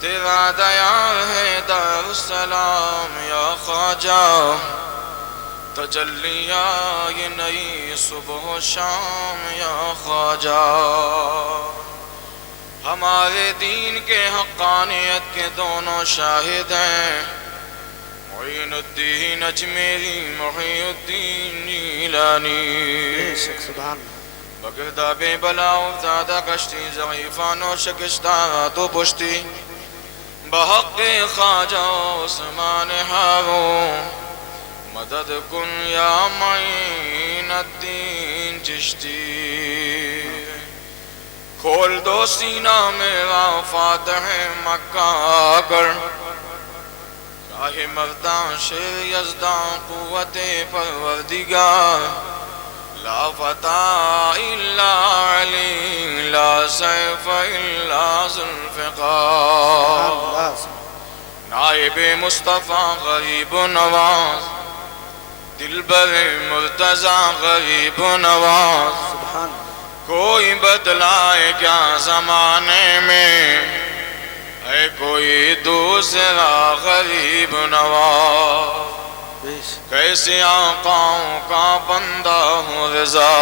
تیرا دیار ہے دار السلام یا خواجہ، تجلیہ یہ نئی صبح و شام یا خواجہ، ہمارے دین کے حقانیت کے دونوں شاہد ہیں، معین الدین اجمیری، محی الدین نیلانی، بگرداب بلا افتادہ کشتی، ضعیفان و شکستہ تو پشتی، بحق خواجہ عثمان ہارون، مدد کن یا معین الدین چشتی، کھول دو سینہ میرا فاتح مکہ کر، راہ مرداں شیر یزداں قوت پروردگار، لا فتح الا علی، لا سیف الا ذوالفقار، نائب مصطفیٰ غریب نواز، دلبر مرتضیٰ غریب نواز، کوئی بتلائے کیا زمانے میں ہے کوئی دوسرا غریب نواز، کیسے آقاؤں کا بندہ ہوں رضا،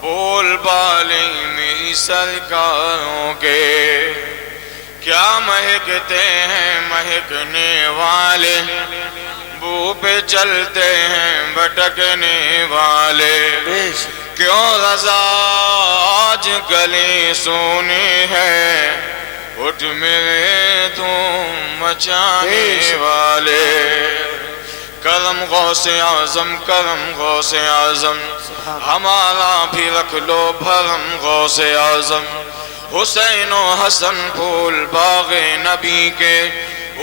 بول بالیں میری سرکاروں کے، کیا مہکتے ہیں مہکنے والے، بو پہ چلتے ہیں بھٹکنے والے، کیوں رضا آج گلی سونی ہے، اٹھ میرے دھوم مچانے والے، کرم غوث اعظم، کرم غوث اعظم، ہمارا بھی رکھ لو بھرم غوث اعظم، حسین و حسن پھول باغ نبی کے،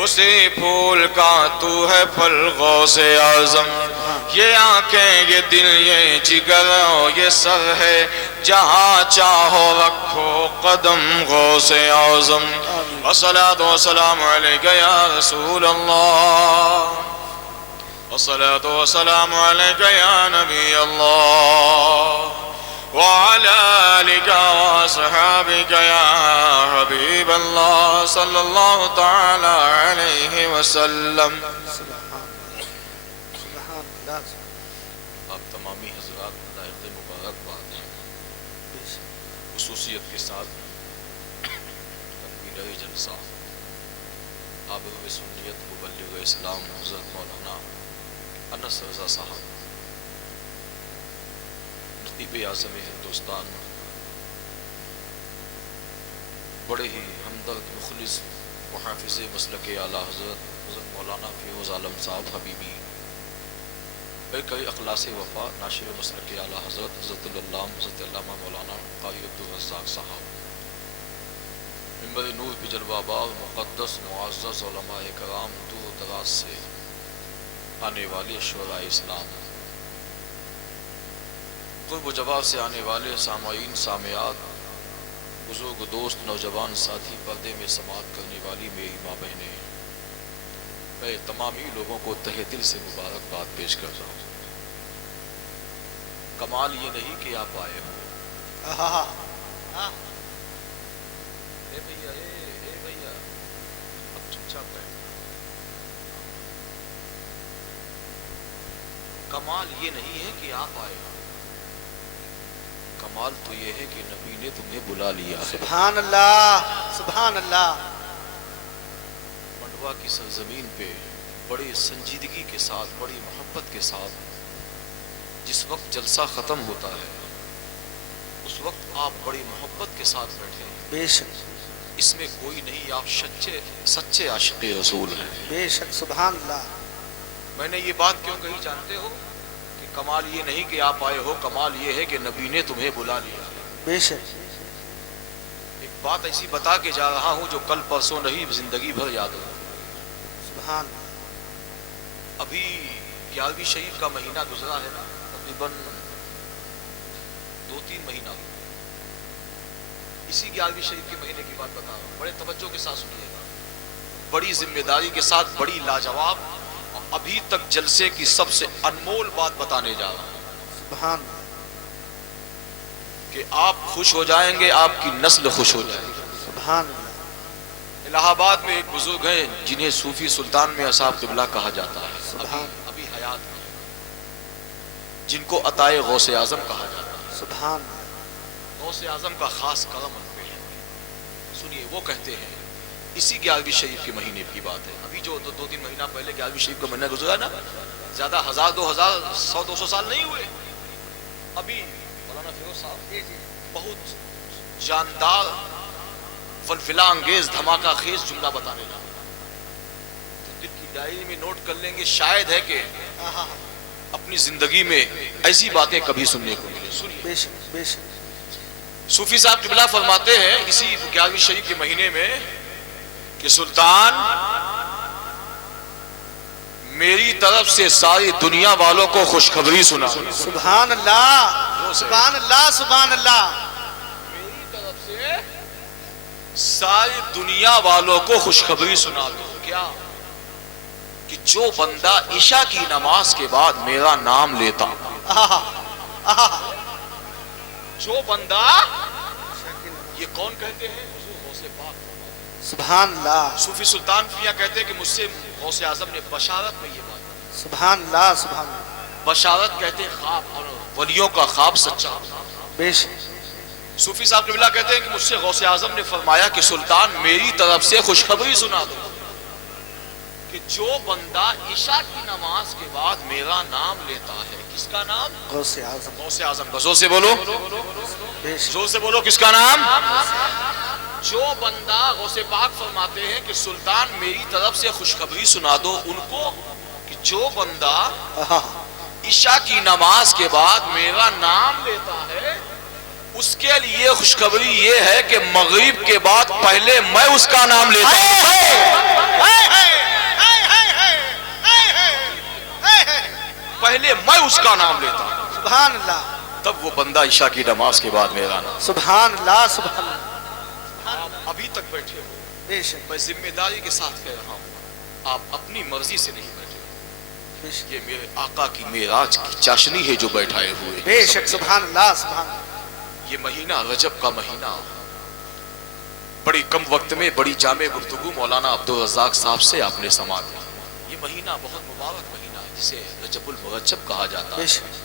اسی پھول کا تو ہے پھل غوث اعظم، یہ آنکھیں یہ دل یہ جگر اور یہ سر ہے، جہاں چاہو رکھو قدم غوث اعظم، والصلاة والسلام علیکہ یا رسول اللہ، والصلاة والسلام علیکہ یا نبی اللہ، وعلى آلك وأصحابك يا حبيب الله صلى الله تعالى عليه وسلم۔ آپ تمامی حضرات لائق مبارکباد ہیں، خصوصیت کے ساتھ تکمیلہ جلسہ آبرو سنیت مبلغ اسلام حضرت مولانا انس رضا صاحب، خطیب اعظم ہندوستان، بڑے ہی ہمدرد مخلص محافظ مسلک اعلیٰ حضرت مولانا فیروز عالم صاحب حبیبی، کئی اخلاص وفا ناشر مسلک اعلیٰ حضرت حضرت علامہ مولانا قاری عبدالرزاق صاحب، منبر نور پہ جلوہ آباد مقدس معزز علماء کرام، دور دراز سے آنے والے شعراء اسلام، قرب و جواب سے آنے والے سامعین سامعات، بزرگ دوست نوجوان ساتھی، پردے میں سماعت کرنے والی میری ماں بہنیں، میں تمامی لوگوں کو تہہ دل سے مبارکباد پیش کر رہا ہوں۔ کمال یہ نہیں کہ آپ آئے ہو، اے بھیا اب چپ چاپ رہے، کمال یہ نہیں ہے کہ آپ آئے ہو، کمال تو یہ ہے کہ نبی نے تمہیں بلا لیا ہے۔ سبحان اللہ، سبحان اللہ۔ منڈوا کی سرزمین پہ بڑی سنجیدگی کے ساتھ، بڑی محبت کے ساتھ جس وقت جلسہ ختم ہوتا ہے، اس وقت آپ بڑی محبت کے ساتھ بیٹھے ہیں، بے شک، اس میں کوئی نہیں، آپ سچے عاشق رسول ہیں، بے شک، سبحان اللہ۔ میں نے یہ بات کیوں کہی جانتے ہو؟ کہ کمال یہ نہیں کہ آپ آئے ہو، کمال یہ ہے کہ نبی نے تمہیں بلا لیا ہے۔ بے شک، ایک بات ایسی بتا کے جا رہا ہوں جو کل پرسوں نہیں، زندگی بھر یاد ہو۔ سبحان اللہ۔ ابھی 11ویں شریف کا مہینہ گزرا ہے نا، تقریباً 2-3 مہینہ ہو، اسی 11ویں شریف کے مہینے کی بات بتا رہا ہوں، بڑے توجہ کے ساتھ سنیے گا، بڑی ذمہ داری کے ساتھ، بڑی لاجواب، ابھی تک جلسے کی سب سے انمول بات بتانے جا رہا ہوں۔ سبحان اللہ۔ کہ آپ خوش ہو جائیں گے، آپ کی نسل خوش ہو جائے گی۔ سبحان اللہ۔ الہ آباد میں ایک بزرگ ہیں جنہیں صوفی سلطان میں اصحاب قبلہ کہا جاتا ہے، ابھی حیات میں، جن کو عطائے غوث اعظم کہا جاتا ہے۔ سبحان غوث اعظم کا خاص کرم ان پہ ہے۔ سنیے، وہ کہتے ہیں، اسی 11ویں شریف کے مہینے کی بات ہے، ابھی جو دو تین مہینہ پہلے 11ویں شریف کا مہینہ گزرا نا، زیادہ 1000 2000 100 200 سال نہیں ہوئے، ابھی مولانا فیروز صاحب بہت جاندار فلفلا انگیز دھماکہ خیز جملہ بتانے لگا، تو دل کی ڈائری میں نوٹ کر لیں گے، شاید ہے کہ اپنی زندگی میں ایسی باتیں کبھی سننے کو ملے۔ سنیے، بے شک بے شک۔ صوفی صاحب قبلہ فرماتے ہیں اسی 11ویں شریف کے مہینے میں کہ سلطان، میری طرف سے ساری دنیا والوں کو خوشخبری سنا۔ سبحان اللہ سبحان اللہ سبحان اللہ۔ میری طرف سے ساری دنیا والوں کو خوشخبری سنا دو، کیا؟ کہ جو بندہ عشاء کی نماز کے بعد میرا نام لیتا، جو بندہ، یہ کون کہتے ہیں؟ حضور غوث پاک۔ سبحان اللہ صوفی سلطان فیا کہتے ہیں کہ مجھ سے غوث اعظم نے بشارت میں یہ بات، سبحان اللہ سبحان اللہ۔ بشارت کہتے ہیں خواب، اور ولیوں کا خواب سچا۔ بے شک۔ صوفی صاحب قبلہ کہتے ہیں کہ مجھ سے غوث اعظم نے فرمایا کہ سلطان، میری طرف سے خوشخبری سنا دو کہ جو بندہ عشاء کی نماز کے بعد میرا نام لیتا ہے، کس کا نام؟ غوث اعظم۔ غوث اعظم کا۔ زور سے بولو، بے شک۔ زور سے بولو، کس کا نام؟ جو بندہ، غوث پاک فرماتے ہیں کہ سلطان میری طرف سے خوشخبری سنا دو ان کو کہ جو بندہ عشاء کی نماز کے بعد میرا نام لیتا ہے، اس کے لیے خوشخبری یہ ہے کہ مغرب کے بعد پہلے میں اس کا نام لیتا ہوں، پہلے میں اس کا نام لیتا ہوں، سبحان اللہ تب وہ بندہ عشاء کی نماز کے بعد میرا نام۔ سبحان اللہ سبحان اللہ۔ آپ ابھی تک بیٹھے ہو، بے شک میں ذمہ داری کے ساتھ کہہ رہا ہوں، آپ اپنی مرضی سے نہیں بیٹھے، بے شک یہ میرے آقا کی معراج کی چاشنی ہے جو بیٹھائے ہوئے ہیں۔ بے شک۔ سبحان اللہ سبحان اللہ۔ یہ مہینہ رجب کا مہینہ، بڑی کم وقت میں بڑی جامع گفتگو مولانا عبدالرزاق صاحب سے آپ نے سماعت کی۔ یہ مہینہ بہت مبارک مہینہ ہے جسے رجب المرجب کہا جاتا بے ہے۔ شک۔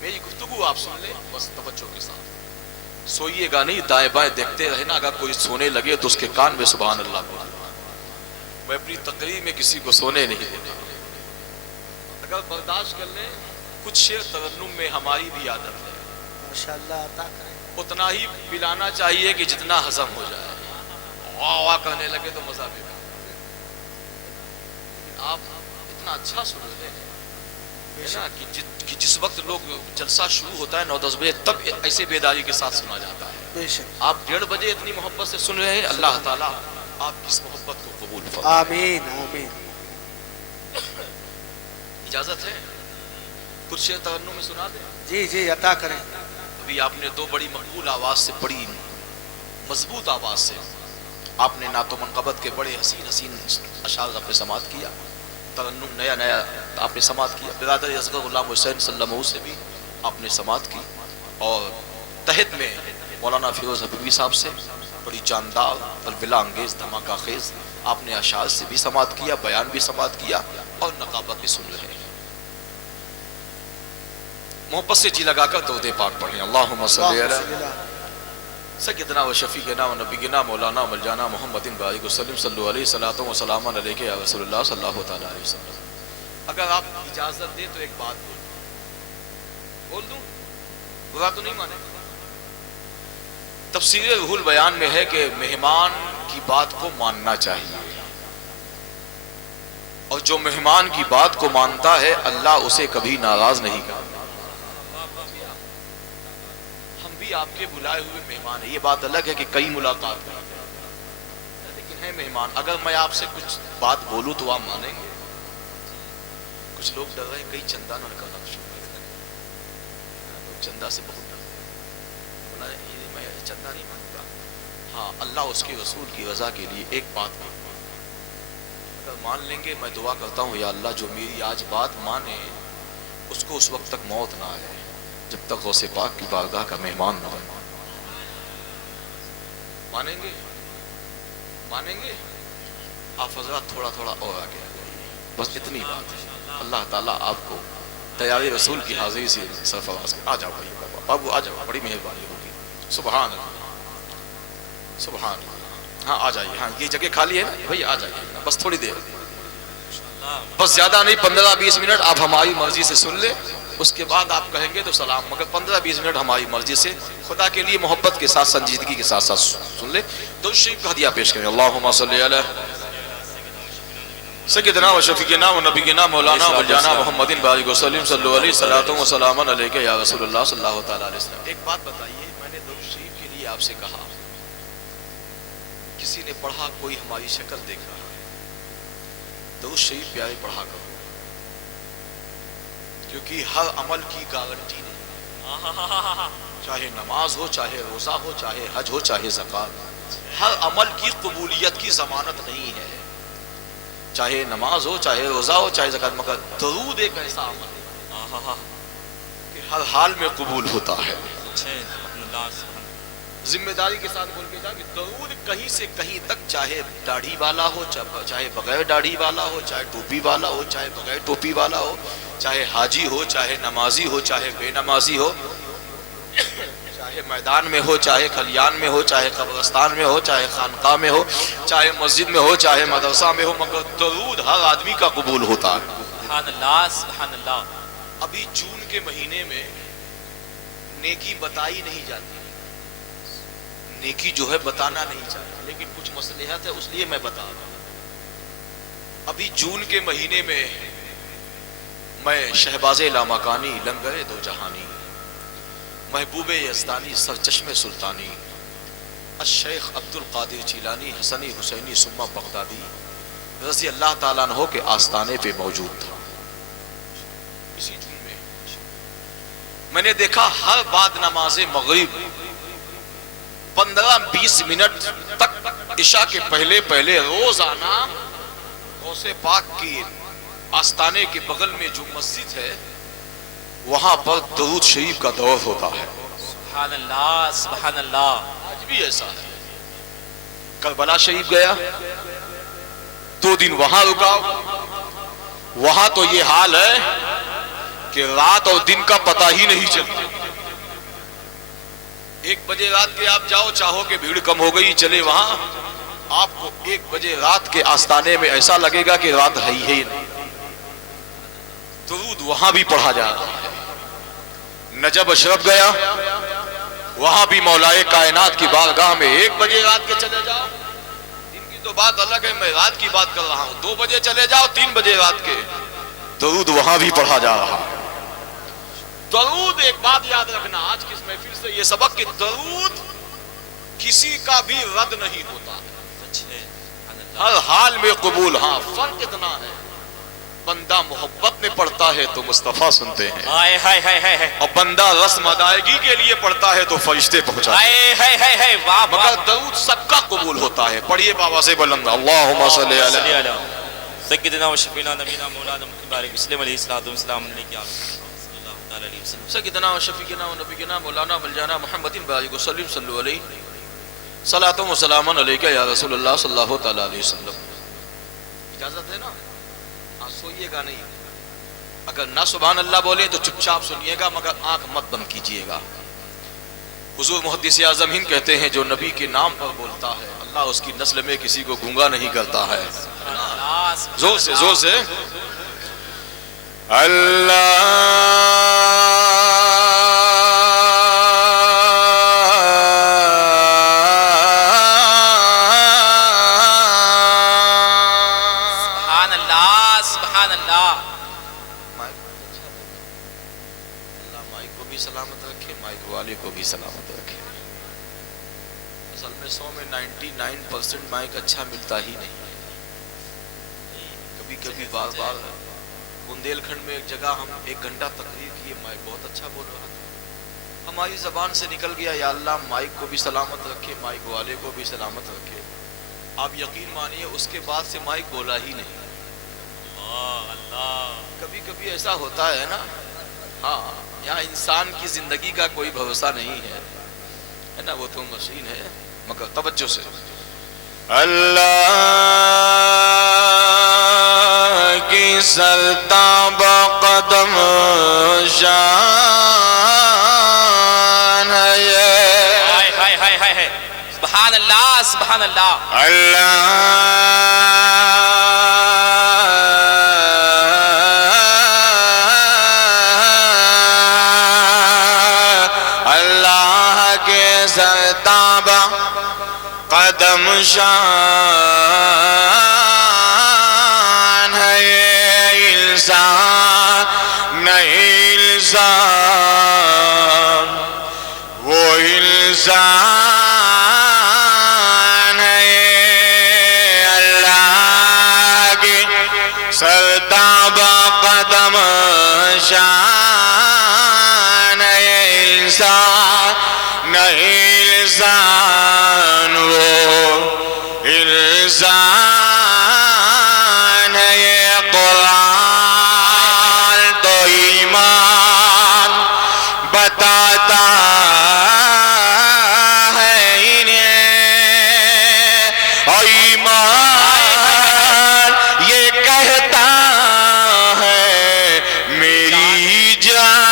میری گفتگو آپ سن لیں بس توجہ کے ساتھ، سوئیے گا نہیں، دائیں بائیں دیکھتے رہنا، اگر کوئی سونے لگے تو اس کے کان میں سبحان اللہ بولنا۔ میں اپنی تقریر میں کسی کو سونے نہیں دیتا، اگر برداشت کر لیں، کچھ شعر ترنم میں ہماری بھی عادت ہے، ماشاءاللہ عطا کریں۔ اتنا ہی پلانا چاہیے کہ جتنا ہضم ہو جائے، واہ واہ کرنے لگے تو مزہ بھی نہیں۔ لیکن آپ اتنا اچھا سن رہے ہیں ہے نا کہ جس وقت لوگ جلسہ شروع ہوتا ہے 9-10 بجے، تب ایسے بیداری کے ساتھ سنا جاتا ہے۔ بے شک۔ آپ 1:30 بجے اتنی محبت سے سن رہے ہیں، اللہ تعالیٰ آپ کی اس محبت کو قبول فرمائے۔ آمین آمین۔ اجازت ہے کچھ شعر ترنم میں سنا دیں؟ جی جی عطا کریں۔ ابھی آپ نے 2 بڑی مقبول آواز سے، بڑی مضبوط آواز سے آپ نے نعت و منقبت کے بڑے حسین حسین اشعار آپ نے سماعت کیا، ترنم نیا نیا آپ نے سماعت کیا، برادر اصغر غلام حسین صلی اللہ علیہ وسلم سے بھی آپ نے سماعت کی، اور تحت میں مولانا فیروز حبیبی صاحب سے بڑی جاندار فلفلا انگیز دھماکہ خیز آپ نے اشعار سے بھی سماعت کیا، بیان بھی سماعت کیا، اور نقابت بھی سن رہے ہیں۔ محبت سے جی لگا کر درود پاک پڑھیں، اللہم صلی علی سیدنا و شفیعنا و نبینا مولانا ملجانا محمد بارک وسلم صلو علیہ صلاۃ و سلام علیک یا رسول اللہ صلی اللہ تعالیٰ علیہ وسلم۔ اگر آپ اجازت دیں تو ایک بات بول دوں، برا تو نہیں مانے؟ تفسیر روح البیان میں ہے کہ مہمان کی بات کو ماننا چاہیے، اور جو مہمان کی بات کو مانتا ہے اللہ اسے کبھی ناراض نہیں کرتا۔ آپ کے بلائے ہوئے مہمان ہیں، یہ بات الگ ہے کہ کئی ملاقات ہیں، لیکن ہے مہمان۔ اگر میں آپ سے کچھ بات بولوں تو آپ مانیں گے؟ کچھ لوگ ڈر رہے ہیں کئی چندہ نہ کرنا شروع کر دیں، چندہ سے بہت ڈر، میں چندہ نہیں مانتا۔ ہاں، اللہ اس کے رسول کی رضا کے لیے ایک بات اگر مان لیں گے، میں دعا کرتا ہوں یا اللہ جو میری آج بات مانے اس کو اس وقت تک موت نہ آئے جب تک غوث پاک کی بارگاہ کا مہمان نہ بنے۔ مانیں گے؟ مانیں گے؟ آپ حضرات تھوڑا تھوڑا اور آگے آ جائیے، بس اتنی بات ہے۔ اللہ تعالیٰ آپ کو تیاری رسول کی حاضری سے سرفراز کر۔ آ جاؤ بھائی بابا، بابو آ جاؤ، بڑی مہربانی ہوگی۔ سبحان اللہ، سبحان اللہ۔ ہاں آ جائیے، ہاں یہ جگہ خالی ہے نا بھائی، آ جائیے بس تھوڑی دیر، بس زیادہ نہیں، 15-20 منٹ آپ ہماری مرضی سے سن لیں، اس کے بعد آپ کہیں گے تو سلام، مگر 15-20 منٹ ہماری مرضی سے خدا کے لیے محبت کے ساتھ سنجیدگی کے ساتھ ساتھ سن لیں۔ درود شریف کا ہدیہ پیش کریں۔ اللہم صلی علی سیدنا و شفیعنا و نبینا مولانا و جانا محمد بارک وسلم صلی علیہ صلاۃ و سلام علیک یا رسول اللہ صلی اللہ تعالیٰ علیہ وسلم۔ ایک بات بتائیے، میں نے درود شریف کے لیے آپ سے کہا، کسی نے پڑھا، کوئی ہماری شکل دیکھ رہا ہے، درود شریف پیارے پڑھا کرو، کیونکہ ہر عمل کی گارنٹی نہیں، چاہے نماز ہو، چاہے روزہ ہو، چاہے حج ہو، چاہے زکوٰۃ، ہر عمل کی قبولیت کی ضمانت نہیں ہے، چاہے نماز ہو، چاہے روزہ ہو، چاہے زکوٰۃ، مگر درود ایک ایسا عمل ہے کہ ہر حال میں قبول ہوتا ہے۔ ذمہ داری کے ساتھ بول کے جا کہ درود کہیں سے کہیں تک، چاہے داڑھی والا ہو، چاہے بغیر داڑھی والا ہو، چاہے ٹوپی والا ہو، چاہے بغیر ٹوپی والا ہو، چاہے حاجی ہو، چاہے نمازی ہو، چاہے بے نمازی ہو، چاہے میدان میں ہو، چاہے کھلیان میں ہو، چاہے قبرستان میں ہو، چاہے خانقاہ میں ہو، چاہے مسجد میں ہو، چاہے مدرسہ میں ہو، مگر درود ہر آدمی کا قبول ہوتا ہے۔ سبحان اللہ، سبحان اللہ۔ ابھی جون کے مہینے میں نیکی بتائی نہیں جاتی، نیکی جو ہے بتانا نہیں چاہتا، لیکن کچھ مصلحت ہے اس لیے میں بتا رہا ہوں۔ ابھی جون کے مہینے میں میں شہباز لامکانی، لنگر دو جہانی، محبوب یزدانی، سرچشم سلطانی، الشیخ عبد القادر جیلانی حسنی حسینی ثم بغدادی رضی اللہ تعالیٰ عنہ کے آستانے پہ موجود تھا۔ اسی جون میں نے دیکھا ہر بعد نماز مغرب 15-20 منٹ تک عشاء کے پہلے پہلے روزانہ غوث پاک کی آستانے کے بغل میں جو مسجد ہے وہاں پر درود شریف کا دور ہوتا ہے۔ سبحان اللہ، سبحان اللہ۔ آج بھی ایسا ہے۔ کربلا شریف گیا، 2 دن وہاں رکا، وہاں تو یہ حال ہے کہ رات اور دن کا پتہ ہی نہیں چلتا۔ 1 بجے رات کے آپ جاؤ، چاہو کہ بھیڑ کم ہو گئی، چلے وہاں، آپ کو 1 بجے رات کے آستانے میں ایسا لگے گا کہ رات ہے ہی نہیں۔ درود وہاں بھی پڑھا جا رہا ہے۔ نجب اشرف گیا، وہاں بھی مولائے کائنات کی بارگاہ میں 1 بجے رات کے چلے جاؤ، دن کی تو بات الگ ہے، میں رات کی بات کر رہا ہوں، 2 بجے چلے جاؤ، 3 بجے رات کے، درود وہاں بھی پڑھا جا رہا ہے۔ درود، ایک بات یاد رکھنا آج کی اس محفل سے یہ سبق، کہ درود کسی کا بھی رد نہیں ہوتا، ہر حال میں قبول۔ ہاں فرق اتنا ہے، بندہ محبت میں پڑھتا ہے تو مصطفیٰ سنتے ہیں، ہائے ہائے ہائے ہائے، اور بندہ رسم ادائیگی کے لیے پڑھتا ہے تو فرشتے پہنچاتے ہیں۔ ہائے ہائے ہائے ہائے، واہ واہ۔ مگر درود سب کا قبول ہوتا ہے۔ پڑھیے بابا سے بلند، اللہم صلی علی سیدنا و شفیعنا نبینا مولانا محمد بارک وسلم علیہ الصلوۃ والسلام علیہ صلی اللہ تعالی علیہ وسلم۔ سیدنا و شفیعنا و نبینا مولانا مولانا محمد بارک وسلم صلی علیہ صلاۃ و سلام علیک یا رسول اللہ صلی اللہ تعالی علیہ وسلم۔ اجازت ہے نا؟ ہاں سوئیے گا نہیں، اگر نہ سبحان اللہ بولیں تو چپ چاپ سنیے گا، مگر آنکھ مت بند کیجیے گا۔ حضور محدث اعظم ہند کہتے ہیں جو نبی کے نام پر بولتا ہے اللہ اس کی نسل میں کسی کو گونگا نہیں کرتا ہے۔ زور سے زور سے سلامت رکھے، مائک والے کو بھی سلامت رکھے۔ اصل میں 100 میں 99% مائک اچھا ملتا ہی نہیں، کبھی کبھی بار بار۔ بندیل کھنڈ میں ایک جگہ ہم 1 گھنٹہ تقریر کیے، مائک بہت اچھا بول رہا تھا، ہماری زبان سے نکل گیا یا اللہ مائک کو بھی سلامت رکھے، مائک والے کو بھی سلامت رکھے۔ آپ یقین مانیے اس کے بعد سے مائک بولا ہی نہیں۔ اللہ، کبھی کبھی ایسا ہوتا ہے نا، ہاں یہاں انسان کی زندگی کا کوئی بھروسہ نہیں ہے نا، وہ تو مشین ہے۔ مگر توجہ سے اللہ کی سرتاب قدم شان ہے یہ ہائے ہائے ہائے ہائے سبحان اللہ سبحان اللہ اللہ کے سرتاب قدم شان ہے یہ انسان نہیں انسان وہ انسان ہے یہ اللہ کی سرتاب قدم شان ہے یہ انسان نہیں انسان وہ انسان ہے یہ قرآن تو ایمان بتاتا ہے انہیں اور ایمان یہ کہتا ہے میری جان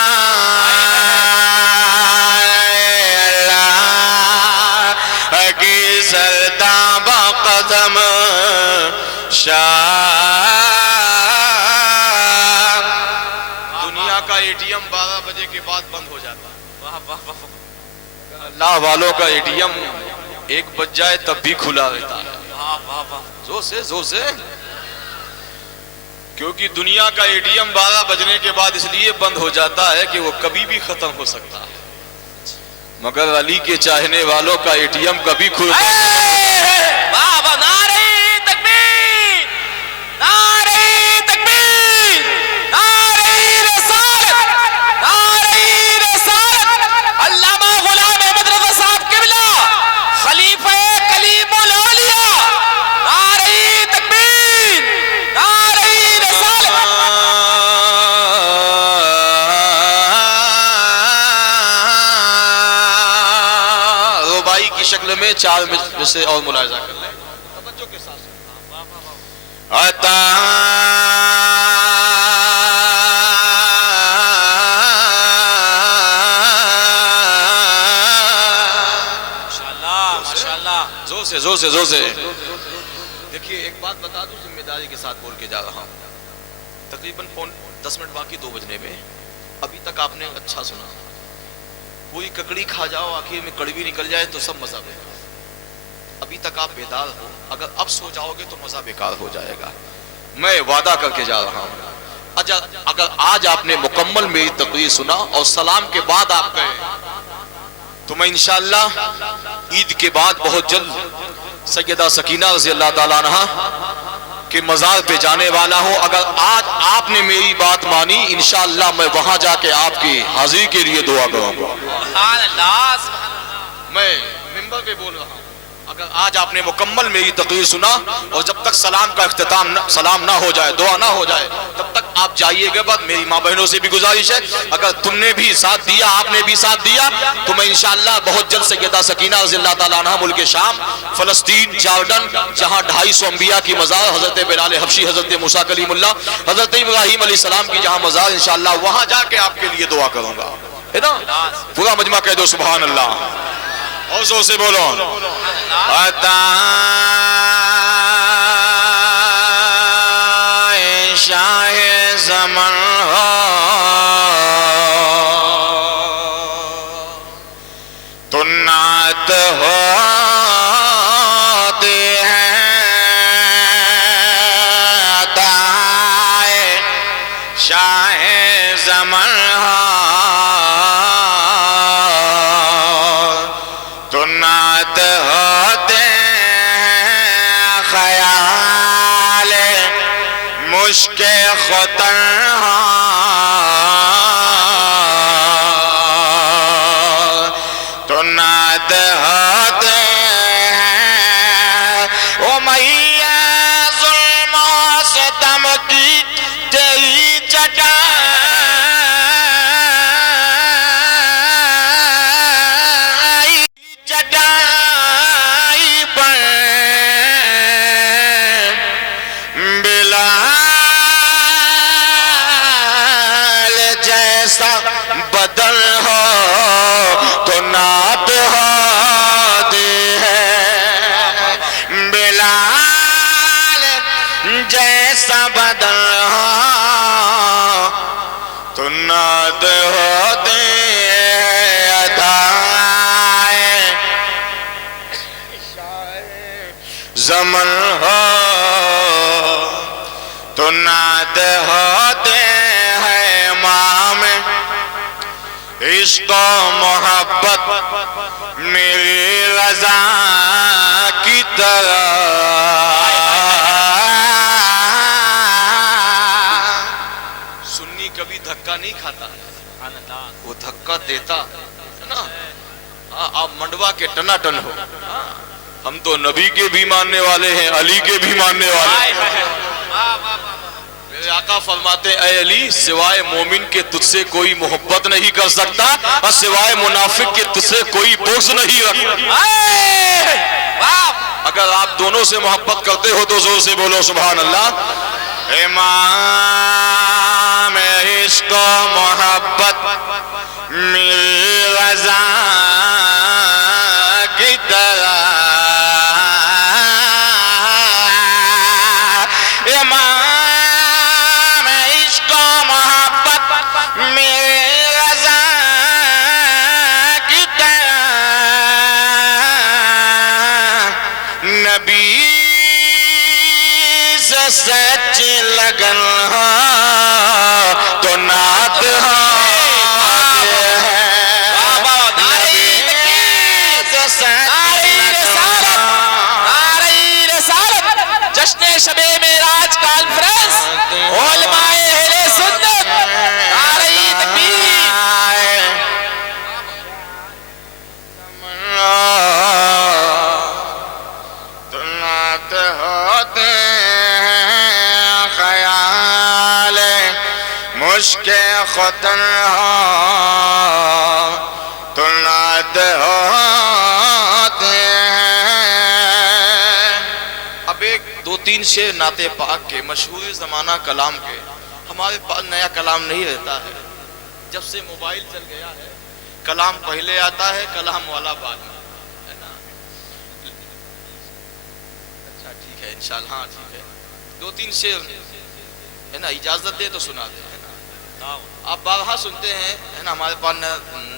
اللہ کی سرتاب قدم شان دنیا کا اے ٹی ایم 12 بجے کے بعد بند ہو جاتا ہے واہ واہ واہ واہ اللہ والوں کا اے ٹی ایم 1 بج جائے تب بھی کھلا رہتا ہے واہ واہ واہ زور سے کیونکہ دنیا کا اے ٹی ایم 12 بجنے کے بعد اس لیے بند ہو جاتا ہے کہ وہ کبھی بھی ختم ہو سکتا ہے مگر علی کے چاہنے والوں کا اے ٹی ایم کبھی کھلتا ہے واہ واہ نعرہ تکبیر نعرہ تکبیر نعرہ رسالت نعرہ رسالت علامہ غلام احمد رضا صاحب قبلہ خلیفہ کلیم الاولیاء نعرہ تکبیر نعرہ رسالت ربائی کی شکل میں 4 میں سے اور ملاحظہ کر لیں توجہ کے ساتھ عطا ماشاءاللہ زور سے دیکھیے ایک بات بتا دوں ذمہ داری کے ساتھ بول کے جا رہا ہوں تقریباً 10 منٹ باقی 2 بجنے میں ابھی تک آپ نے اچھا سنا کوئی ککڑی کھا جاؤ آخر میں کڑوی نکل جائے تو سب مزہ بیکار ابھی تک آپ بیدار ہو اگر اب سو جاؤ گے تو مزہ بیکار ہو جائے گا میں وعدہ کر کے جا رہا ہوں اگر آج آپ نے مکمل میری تقریر سنا اور سلام کے بعد آپ گئے تو میں انشاءاللہ عید کے بعد بہت جلد سیدہ سکینہ رضی اللہ تعالیٰ عنہ کے مزار پہ جانے والا ہوں اگر آج آپ نے میری بات مانی انشاءاللہ میں وہاں جا کے آپ کی حاضری کے لیے دعا کروں گا سبحان اللہ میں ممبر پہ بول رہا ہوں اگر آج آپ نے مکمل میری تقریر سنا اور جب تک سلام کا اختتام سلام نہ ہو جائے دعا نہ ہو جائے تب تک آپ جائیے گا بعد میری ماں بہنوں سے بھی گزارش ہے اگر تم نے بھی ساتھ دیا آپ نے بھی ساتھ دیا تو میں انشاءاللہ بہت جلد سیدہ سکینہ رضی اللہ تعالیٰ عنہ ملک شام فلسطین جارڈن جہاں 250 انبیاء کی مزار حضرت بلال حبشی حضرت موسیٰ کلیم اللہ حضرت ابراہیم علیہ السلام کی جہاں مزار انشاءاللہ وہاں جا کے آپ کے لیے دعا کروں گا ہے نا پورا مجمع کہہ دو سبحان اللہ اور زور سے بولو عطا شاہ زمن ہو تو نعت ہوتی ہے عطا شاہ زمن ہو تو نعت ہوتے ہیں خیال مشک خطر تو نعت ہوتے ہیں او میاں ظلم و ستم کی تیری چٹائی پر جیسا بدل ہو تو ناد ہوتے ادائے زمن ہو تو ناد ہوتے ہیں امام عشق و محبت میری رضا کی طرح کبھی دھکا نہیں کھاتا وہ دھکا دیتا ہے نا. آپ منڈوا کے ٹنا ٹن ہو, ہم تو نبی کے بھی ماننے والے ہیں, علی کے بھی ماننے والے ہیں. میرے آقا فرماتے اے علی سوائے مومن کے تجھ سے کوئی محبت نہیں کر سکتا اور سوائے منافق کے تجھ سے کوئی بغض نہیں رکھتا. اگر آپ دونوں سے محبت کرتے ہو تو زور سے بولو سبحان اللہ. امام عشق و محبت میری رضا کی طرح امام عشق و محبت میری رضا کی طرح نبی سے سچی لگن ہو تو نعت ہوتے ہیں. جشن شب معراج کانفرنس علماء اہل سنت نعرہ تکبیر. تو نعت ہوتے ہیں خیال مشک خطن ہو تو نعت ہوتے ہیں. اب ایک دو تین شعر نعت پاک کے مشہور زمانہ کلام کے. ہمارے پاس نیا کلام نہیں رہتا ہے. جب سے موبائل چل گیا ہے کلام پہلے آتا ہے کلام والا بعد میں, ہے نا. اچھا ٹھیک ہے انشاءاللہ. ہاں ٹھیک ہے, دو تین شعر ہے نا اجازت دے تو سنا دے, ہے نا. آپ بارہا سنتے ہیں, ہے نا. ہمارے پاس نہ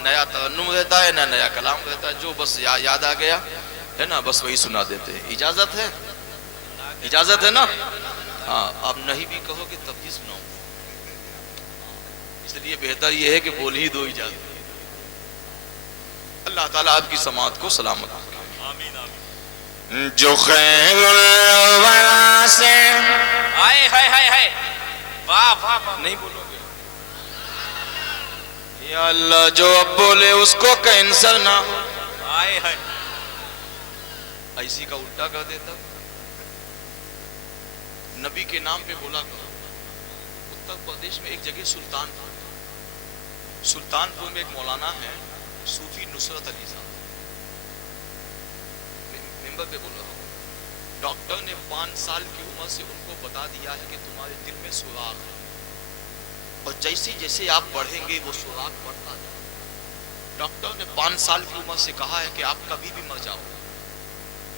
نیا ترنم رہتا ہے نہ نیا کلام رہتا ہے, جو بس یاد آ گیا ہے نا بس وہی سنا دیتے ہیں. اجازت ہے, اجازت ہے نا. ہاں آپ نہیں بھی کہو کہ تب بھی سناؤں, اس لیے بہتر یہ ہے کہ بول ہی دو اجازت. اللہ تعالیٰ آپ کی سماعت کو سلامت رکھے. جو خیر الورا سے نہیں بولو گے یا اللہ, جو اب بولے اس کو کینسر نہ ہو. ایسی کا الٹا کر دیتا. نبی کے نام پہ بولا کرو. اتر پردیش میں ایک جگہ سلطانپور میں ایک مولانا ہے صوفی نصرت علی صاحب, ممبر پہ بولا. ڈاکٹر نے 5 سال کی عمر سے ان کو بتا دیا ہے کہ تمہارے دل میں سوراخ ہے اور جیسے جیسے آپ بڑھیں گے وہ سوراخ بڑھتا جائے. ڈاکٹر نے 5 سال کی عمر سے کہا ہے کہ آپ کبھی بھی مر جاؤ.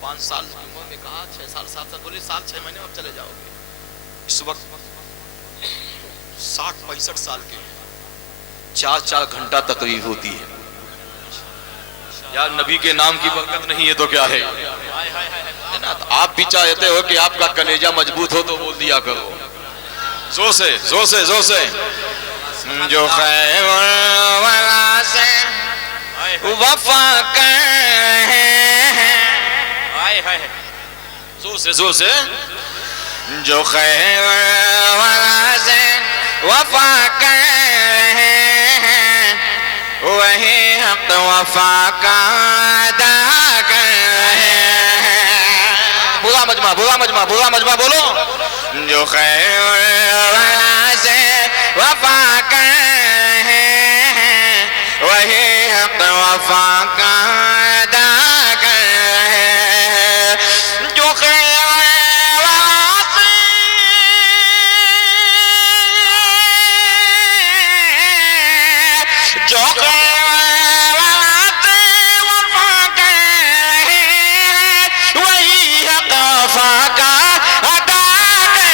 5 سال کی عمر میں کہا 6 سال 7 سال, بولے سال 6 مہینے اب چلے جاؤ گے. اس وقت 60-65 سال کے 4 گھنٹہ تقریر ہوتی ہے. یار نبی کے نام کی برکت نہیں ہے تو کیا ہے نا. آپ بھی چاہتے ہو کہ آپ کا کلیجہ مضبوط ہو تو بول دیا کرو زور سے زور سے زور سے. جو خیر الورا سے وفا کر رہے ہیں زور سے زور سے. جو خیر الورا سے وفا کر رہے ہیں وہی حق وفا کا ادا کر رہے ہیں. برا مجمع بولو. جو خیر الورا سے وفا کر رہے ہیں وہی حق وفا کا ادا کر رہے ہیں. جو خیر الورا سے جو خیر الورا سے وفا کر رہے ہیں وہی حق وفا کا ادا کر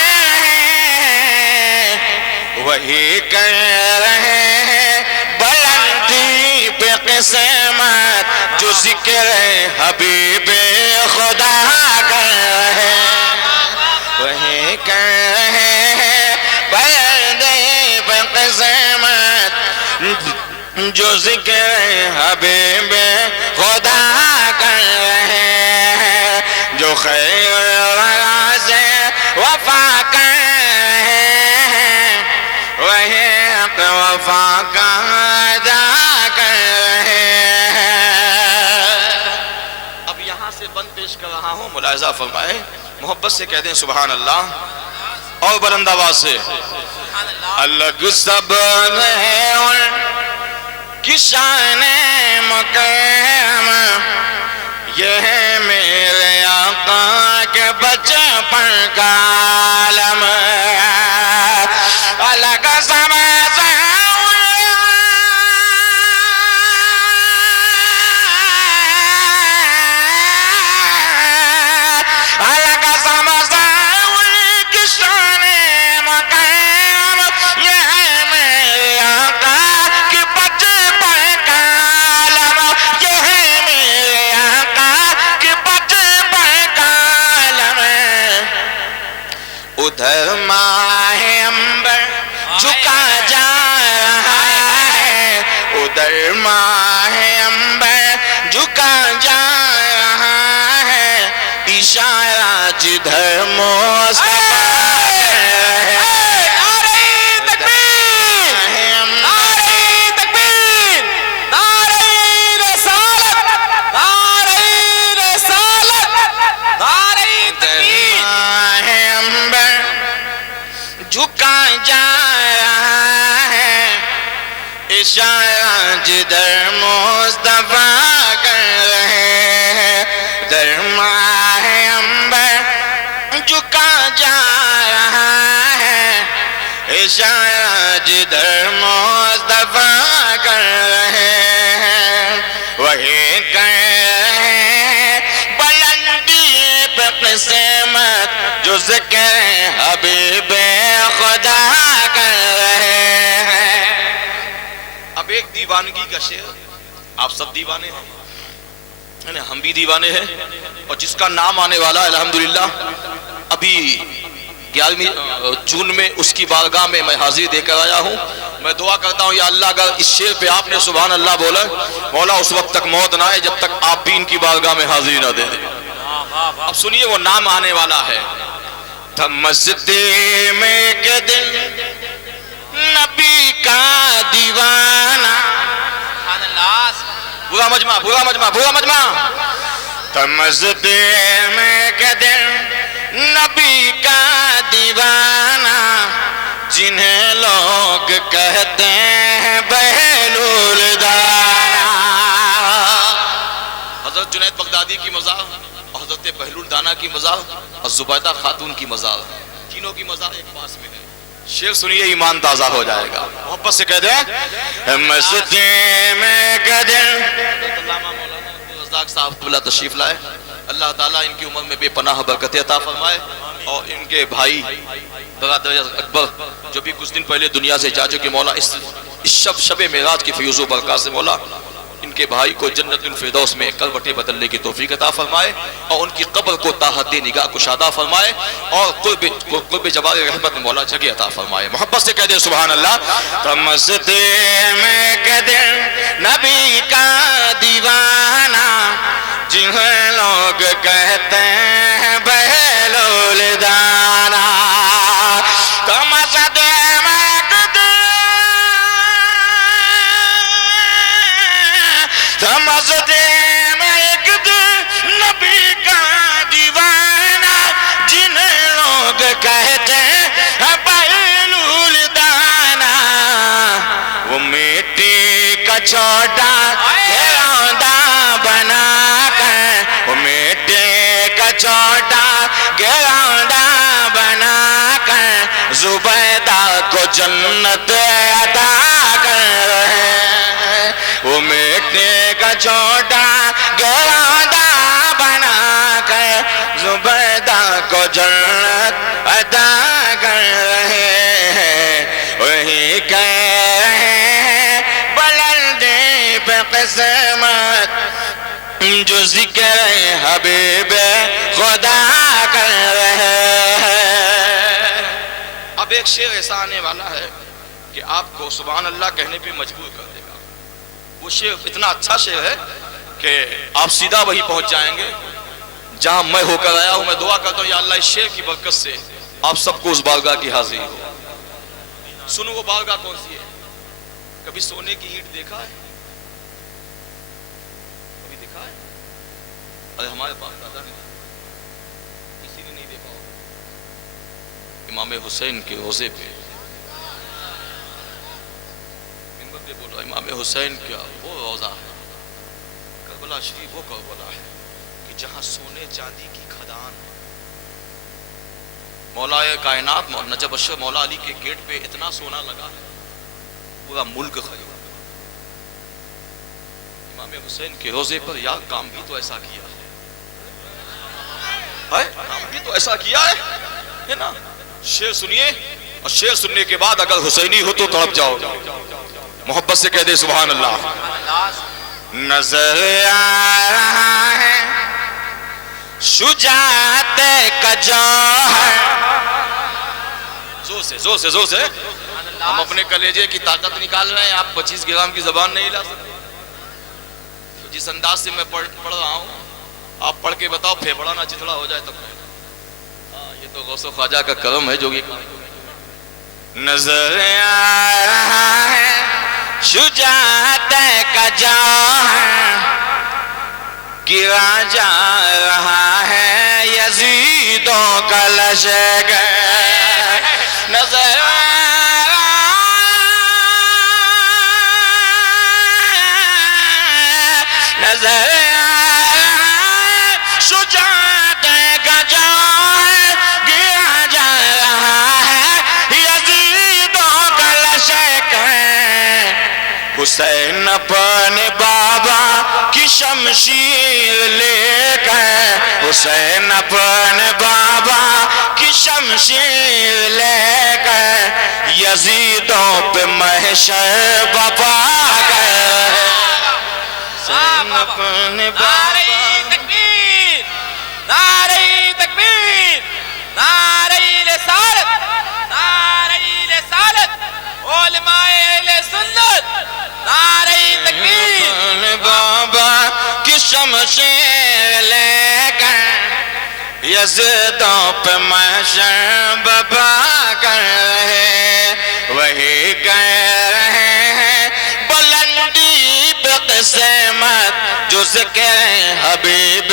وہی کر رہے ہیں بلندی پہ قسمت جو ذکر حبیب خدا کر رہے ہیں، وہی کر رہے ہیں بلندی پہ قسمت جو ذکر حبیب خدا کر رہے ہیں، جو خیر سے وفا کر رہے ہیں، وہی حق وفا کا ادا کر رہے ہیں۔ اب یہاں سے بند پیش کر رہا ہوں، ملاحظہ فرمائے، محبت سے کہہ دیں سبحان اللہ، اور بلند آواز سے الگ سب ہے ان کی شان مکرم، یہ ہے میرے آقا کے بچپن کا عالم، الگ سب سے الگ سب سے ان کی شان مکرم، یہ ہے میرے آقا کے بچپن کا عالم، یہ ہے میرے آقا کے بچپن کا عالم۔ ادھر ماہ انبر جھکا جا رہا ہے، ادھر ماہ انبر جھکا جا رہا ہے، اشارہ جدھر مصطفیٰ جھکا جا رہا ہے، اشارہ جدھر مصطفیٰ کر رہے ہیں، در ماہ انبر جھکا جا رہا ہے، اشارہ جدھر مصطفیٰ کر رہے ہیں، وہی کر رہے ہیں بلندی پہ قسمت جو ذکر حبیب خدا کر رہے ہیں۔ اب ایک دیوانگی کا شعر، آپ سب دیوانے ہیں، ہم بھی دیوانے ہیں، اور جس کا نام آنے والا ہے الحمدللہ ابھی 11 جون میں اس کی بارگاہ میں میں حاضری دے کر آیا ہوں۔ میں دعا کرتا ہوں یا اللہ اگر اس شعر پہ آپ نے سبحان اللہ بولا، مولا اس وقت تک موت نہ آئے جب تک آپ بھی ان کی بارگاہ میں حاضری نہ دے دیں۔ اب سنیے وہ نام آنے والا ہے۔ مستی میں ایک دن نبی کا دیوانہ، پورا مجمع پورا مجمع پورا مجمع، مستی میں ایک دن نبی کا دیوانہ، جنہیں لوگ کہتے ہیں بہلول دانا۔ حضرت جنید بغدادی کی مزار اور حضرت بہلول دانا کی مزار اور زبیدہ خاتون کی مزار، تینوں کی مزار ایک پاس میں ہے۔ شعر سنیے ایمان تازہ ہو جائے گا، محبت سے کہہ دیں مستی میں ایک دن علامہ مولانا رزاق صاحب اللہ تشریف لائے، اللہ تعالیٰ ان کی عمر میں بے پناہ برکت عطا فرمائے، اور ان کے بھائی برادر اکبر جو بھی کچھ دن پہلے دنیا سے جا چکے، مولا اس شب معراج کی فیوز و برکات سے مولا ان کے بھائی کو جنت الفردوس میں کروٹیں بدلنے کی توفیق عطا فرمائے، اور ان کی قبر کو تا حد نگاہ کشادہ فرمائے، اور قرب جوار رحمت میں مولا جگہ عطا فرمائے۔ محبت سے کہہ دیں سبحان اللہ۔ مستی میں ایک دن نبی کا دیوانہ، جنہیں لوگ کہتے ہیں بہلول دانا، مستی میں ایک دن، مستی میں ایک دن نبی کا دیوانہ، جنہیں لوگ کہتے ہیں بہلول دانا، وہ مٹی کا چھوٹا گھروندا بنا کر، وہ مٹی کا چھوٹا گھروندا بنا کر، زبیدہ کو جنت عطا کر رہے ہیں، وہ مٹی کا چھوٹا گھروندا بنا کر، زبیدہ کو جنت عطا کر رہے ہیں، وہی جو ذکر حبیب خدا کر رہے ہیں. اب ایک شعر ایسا آنے والا ہے کہ آپ کو سبحان اللہ کہنے پہ مجبور کر دے گا. وہ شعر اتنا اچھا شعر ہے کہ آپ سیدھا وہی پہنچ جائیں گے جہاں میں ہو کر آیا ہوں. میں دعا کرتا ہوں یا اللہ اس شعر کی برکت سے آپ سب کو اس بارگاہ کی حاضری ہو. سنو وہ بارگاہ کون سی ہے؟ کبھی سونے کی اینٹ دیکھا ہے؟ کبھی دیکھا ہے؟ ارے ہمارے پاس دادا نے کسی نے نہیں دیکھا ہوگا. امام حسین کے روزے پہ منبر پہ بولو امام حسین کا وہ روزہ ہے. کربلا شریف وہ کربلا ہے کہ جہاں سونے چاندی کی کھدان ہے. مولا کائنات نجف اشرف مولا علی کے گیٹ پہ اتنا سونا لگا ہے پورا ملک خریدا. امام حسین کے روزے پر یا کام بھی تو ایسا کیا ہے کام بھی تو ایسا کیا ہے نا. شعر سنیے اور شعر سننے کے بعد اگر حسینی ہو تو تڑپ جاؤ. محبت سے کہہ دے سبحان اللہ. نظر آ رہا ہے شجاعت کا جوہر. زور سے ہم اپنے کلیجے کی طاقت نکال رہے ہیں. آپ 25 گرام کی زبان نہیں لا سکتے. جس انداز سے میں پڑھ رہا ہوں آپ پڑھ کے بتاؤ پھیپڑا نہ چتڑا ہو جائے تب. یہ تو غوث و خواجہ کا کرم ہے جو یہ نظر آ رہا ہے شجاعت کا جوہر گرا جا رہا ہے یزیدوں کا لشکر. نظر آ نظر شجاعت کا جوہر گرا جا رہا ہے یزیدوں کا لشکر. حسین اپنے بابا کی شمشیر لے کر حسین اپنے بابا کی شمشیر لے کر یزیدوں پہ محشر بپا کر. حسین اپنے بابا تکبیر نعرہ تکبیر نعرہ رسالت نعرہ رسالت علماء اہل سنت نعرہ تکبیر. اپنے بابا کی شمشیر لے کر یزیدوں پہ محشر بپا کر رہے وہی کہہ رہے ہیں بلندی پہ قسمت جو ذکر حبیب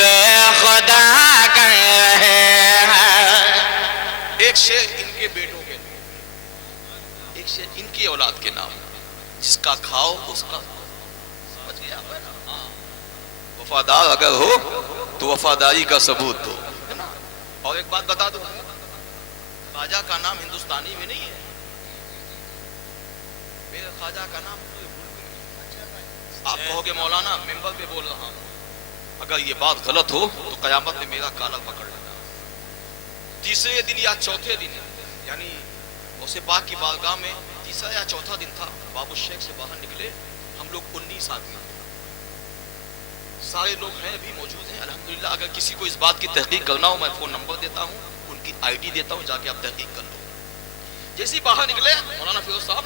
خدا کر رہے ہیں. ایک شعر ان کے بیٹوں کے نام ایک شعر ان کی اولاد کے نام جس کا کھاؤ اس کا سمجھ گیا. وفادار اگر ہو تو وفاداری کا ثبوت دو. اور ایک بات بتا دو خواجہ کا نام ہندوستانی میں نہیں ہے. میرے خواجہ کا نام پورے ملک میں. آپ کہو گے مولانا ممبر پہ بول رہا ہوں اگر یہ بات غلط ہو تو قیامت میں میرا کالا پکڑ لینا. تیسرے دن یا چوتھے دن یعنی غوث پاک کی بارگاہ میں تیسرا یا چوتھا دن تھا. بابو شیخ سے باہر نکلے ہم لوگ 19 آدمی سارے لوگ ہیں ابھی موجود ہیں الحمدللہ. اگر کسی کو اس بات کی تحقیق کرنا ہو میں فون نمبر دیتا ہوں ان کی آئی ڈی دیتا ہوں جا کے آپ تحقیق کر لو. جیسے ہی باہر نکلے مولانا فیروز صاحب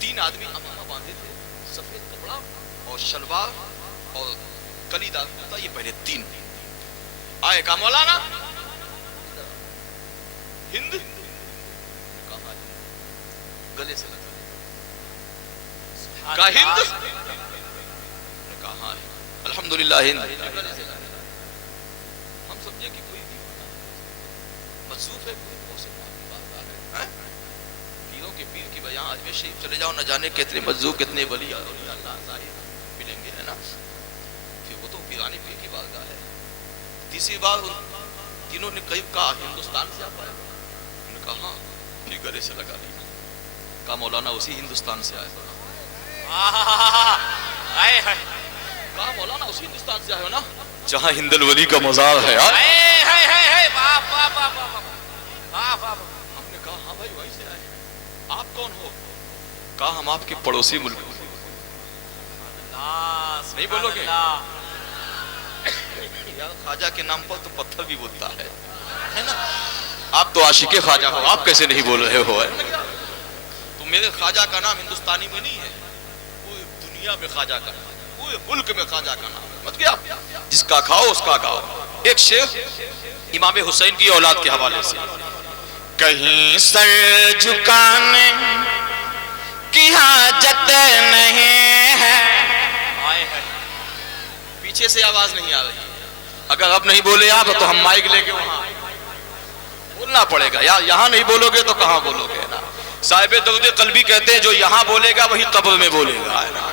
3 آدمی امامہ باندھے تھے سفید کپڑا اور شلوار اور کلی دار کرتا. یہ پہلے 3 آئے کہا مولانا ہند کہا گلے سے لگا کہا ہند کہاں ہے الحمدللہ ہند. ہم سمجھے کہ کوئی مصروف ہے پیروں کے پیر کی بیان اجمیر شریف چلے جاؤ نہ جانے کتنے مجذوب کتنے ولی اللہ ملیں گے ہے نا. پھر وہ تو پیرانی پیر کی بارگاہ ہے. تیسری بار تینوں نے قریب کہا ہندوستان سے آپ آئے. انہوں نے کہا ہاں. پھر گلے سے لگا لیا. کہا مولانا اسی ہندوستان سے آئے. کہا مولانا اسی ہندوستان سے آئے ہو نا جہاں ہند الولی کا مزار ہے. ہم نے کہا ہاں بھائی وہیں سے آئے. آپ کون ہو؟ کہا ہم آپ کے پڑوسی ملک نہیں بولو گے یار خواجہ کے نام پر تو پتھر بھی بولتا ہے نا. آپ تو عاشق خواجہ ہو, آپ کیسے نہیں بول رہے ہو؟ تو میرے خواجہ کا نام ہندوستانی میں نہیں ہے, پوری دنیا میں خواجہ کا نام, پورے ملک میں خواجہ کا نام. مت گیا جس کا کھاؤ اس کا گاؤ. ایک شعر امام حسین کی اولاد کے حوالے سے. کہیں سر جھکانے کی حاجت نہیں ہے. پیچھے سے آواز نہیں آ رہی, اگر اب نہیں بولے آپ تو ہم مائک لے کے وہاں بولنا پڑے گا. یار یہاں نہیں بولو گے تو کہاں بولو گے نا. صاحب درد قلبی کہتے ہیں جو یہاں بولے گا وہی قبر میں بولے گا نا.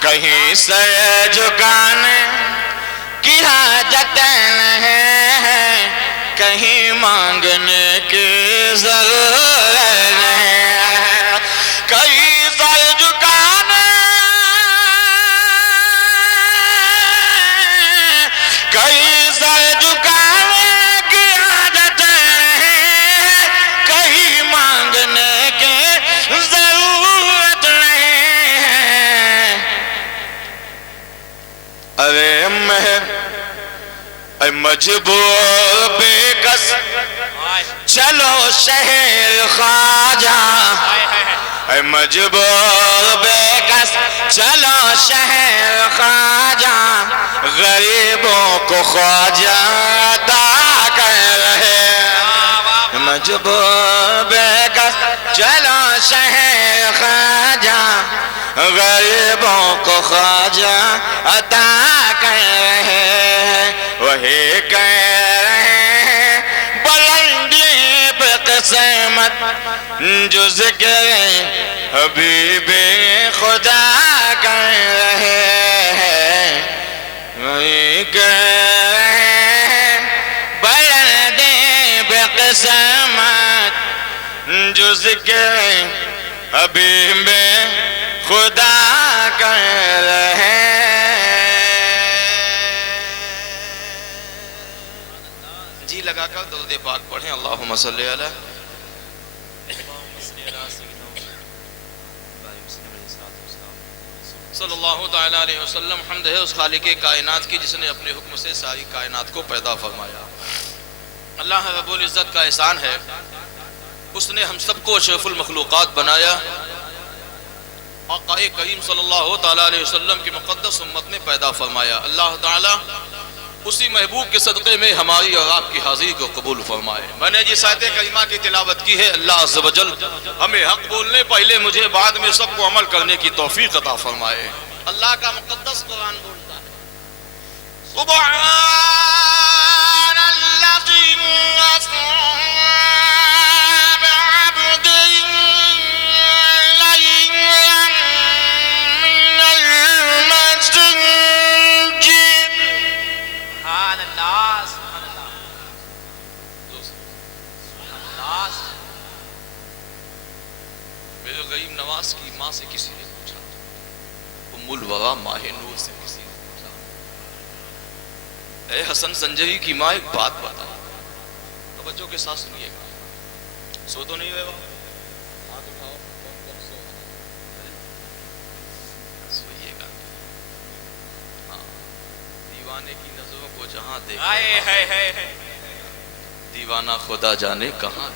کہیں سر جھکانے کی حاجت نہیں ہے, کہیں مانگنے کی ضرورت نہیں ہے. کہیں سر جھکانے کہیں سر جھکانے کی عادت نہیں, کہیں مانگنے کی ضرورت نہیں ہے. ارے مجبور بے کس چلو شہر خواجہ, اے مجبور بے کس چلو شہر خواجہ, غریبوں کو خواجہ عطا کر رہے. مجبور بے کس چلو شہر خواجہ, غریبوں کو خواجہ عطا کر رہے. وہی کہہ رہے ہیں بلندی پہ قسمت جو ذکر حبیب خدا کر رہے ہیں. وہی کہہ رہے ہیں بلندی پہ قسمت جو ذکر حبیب خدا کر رہے ہیں. جی لگا کر درود پاک پڑھیں. اللہم صلی علی صلی اللہ تعالیٰ علیہ وسلم. حمد ہے اس خالق کائنات کی جس نے اپنے حکم سے ساری کائنات کو پیدا فرمایا. اللہ رب العزت کا احسان ہے, اس نے ہم سب کو اشرف المخلوقات بنایا, آقا کریم صلی اللہ تعالیٰ علیہ وسلم کی مقدس امت میں پیدا فرمایا. اللہ تعالیٰ اسی محبوب کے صدقے میں ہماری اور آپ کی حاضری کو قبول فرمائے. میں نے جس آیت کریمہ کی تلاوت کی ہے, اللہ عز و جل ہمیں حق بولنے پہلے مجھے بعد میں سب کو عمل کرنے کی توفیق عطا فرمائے. اللہ کا مقدس قرآن بولتا ہے سبحان الذی اسری بعبدہ لیلا من المسجد. سبحان اللہ, سبحان اللہ, سبحان اللہ. میرے غریب نواز کی ماں سے کسی نے پوچھا, ام الورا ماہ نور سے کسی نے پوچھا, اے حسن سنجری کی ماں ایک بات بتا. توجہ کے ساتھ سنیے گا. سو تو نہیں رہے بابا, ہاتھ اٹھاؤ. سوئیے گا. ہاں, دیوانے کی نظروں کو جہاں دیکھا دیوانہ خدا جانے کہاں.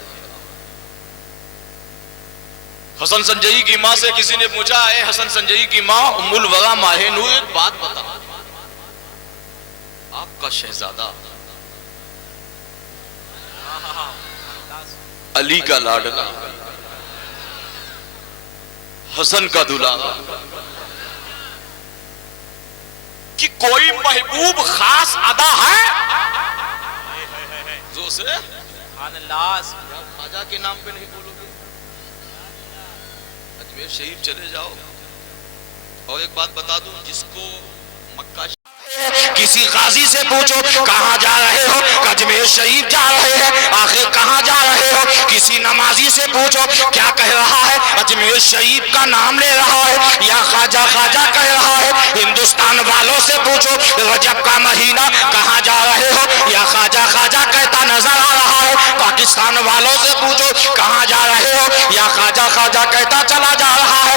حسن سنجئی کی ماں سے کسی نے پوچھا, اے حسن سنجئی کی ماں ام الورا ماہ نور ایک بات بتا, آپ کا شہزادہ علی کا لاڈلا, حسن کا دلارا, کہ کوئی محبوب خاص ادا ہے جو سے سبحان اللہ. خواجہ کے نام پہ نہیں بولو گے. اجمیر شریف چلے جاؤ, اور ایک بات بتا دوں, جس کو مکہ کسی قاضی سے پوچھو کہاں جا رہے ہو, اجمیر شریف جا رہے ہیں. آخر کہاں جا رہے ہو. کسی نمازی سے پوچھو کیا کہہ رہا ہے, اجمیر شریف کا نام لے رہا ہے یا خواجہ خواجہ کہہ رہا ہے. ہندوستان والوں سے پوچھو رجب کا مہینہ کہاں جا رہے ہو, یا خواجہ خواجہ کہتا نظر آ رہا ہے. پاکستان والوں سے پوچھو کہاں جا رہے ہو, یا خواجہ خواجہ کہتا چلا جا رہا ہے.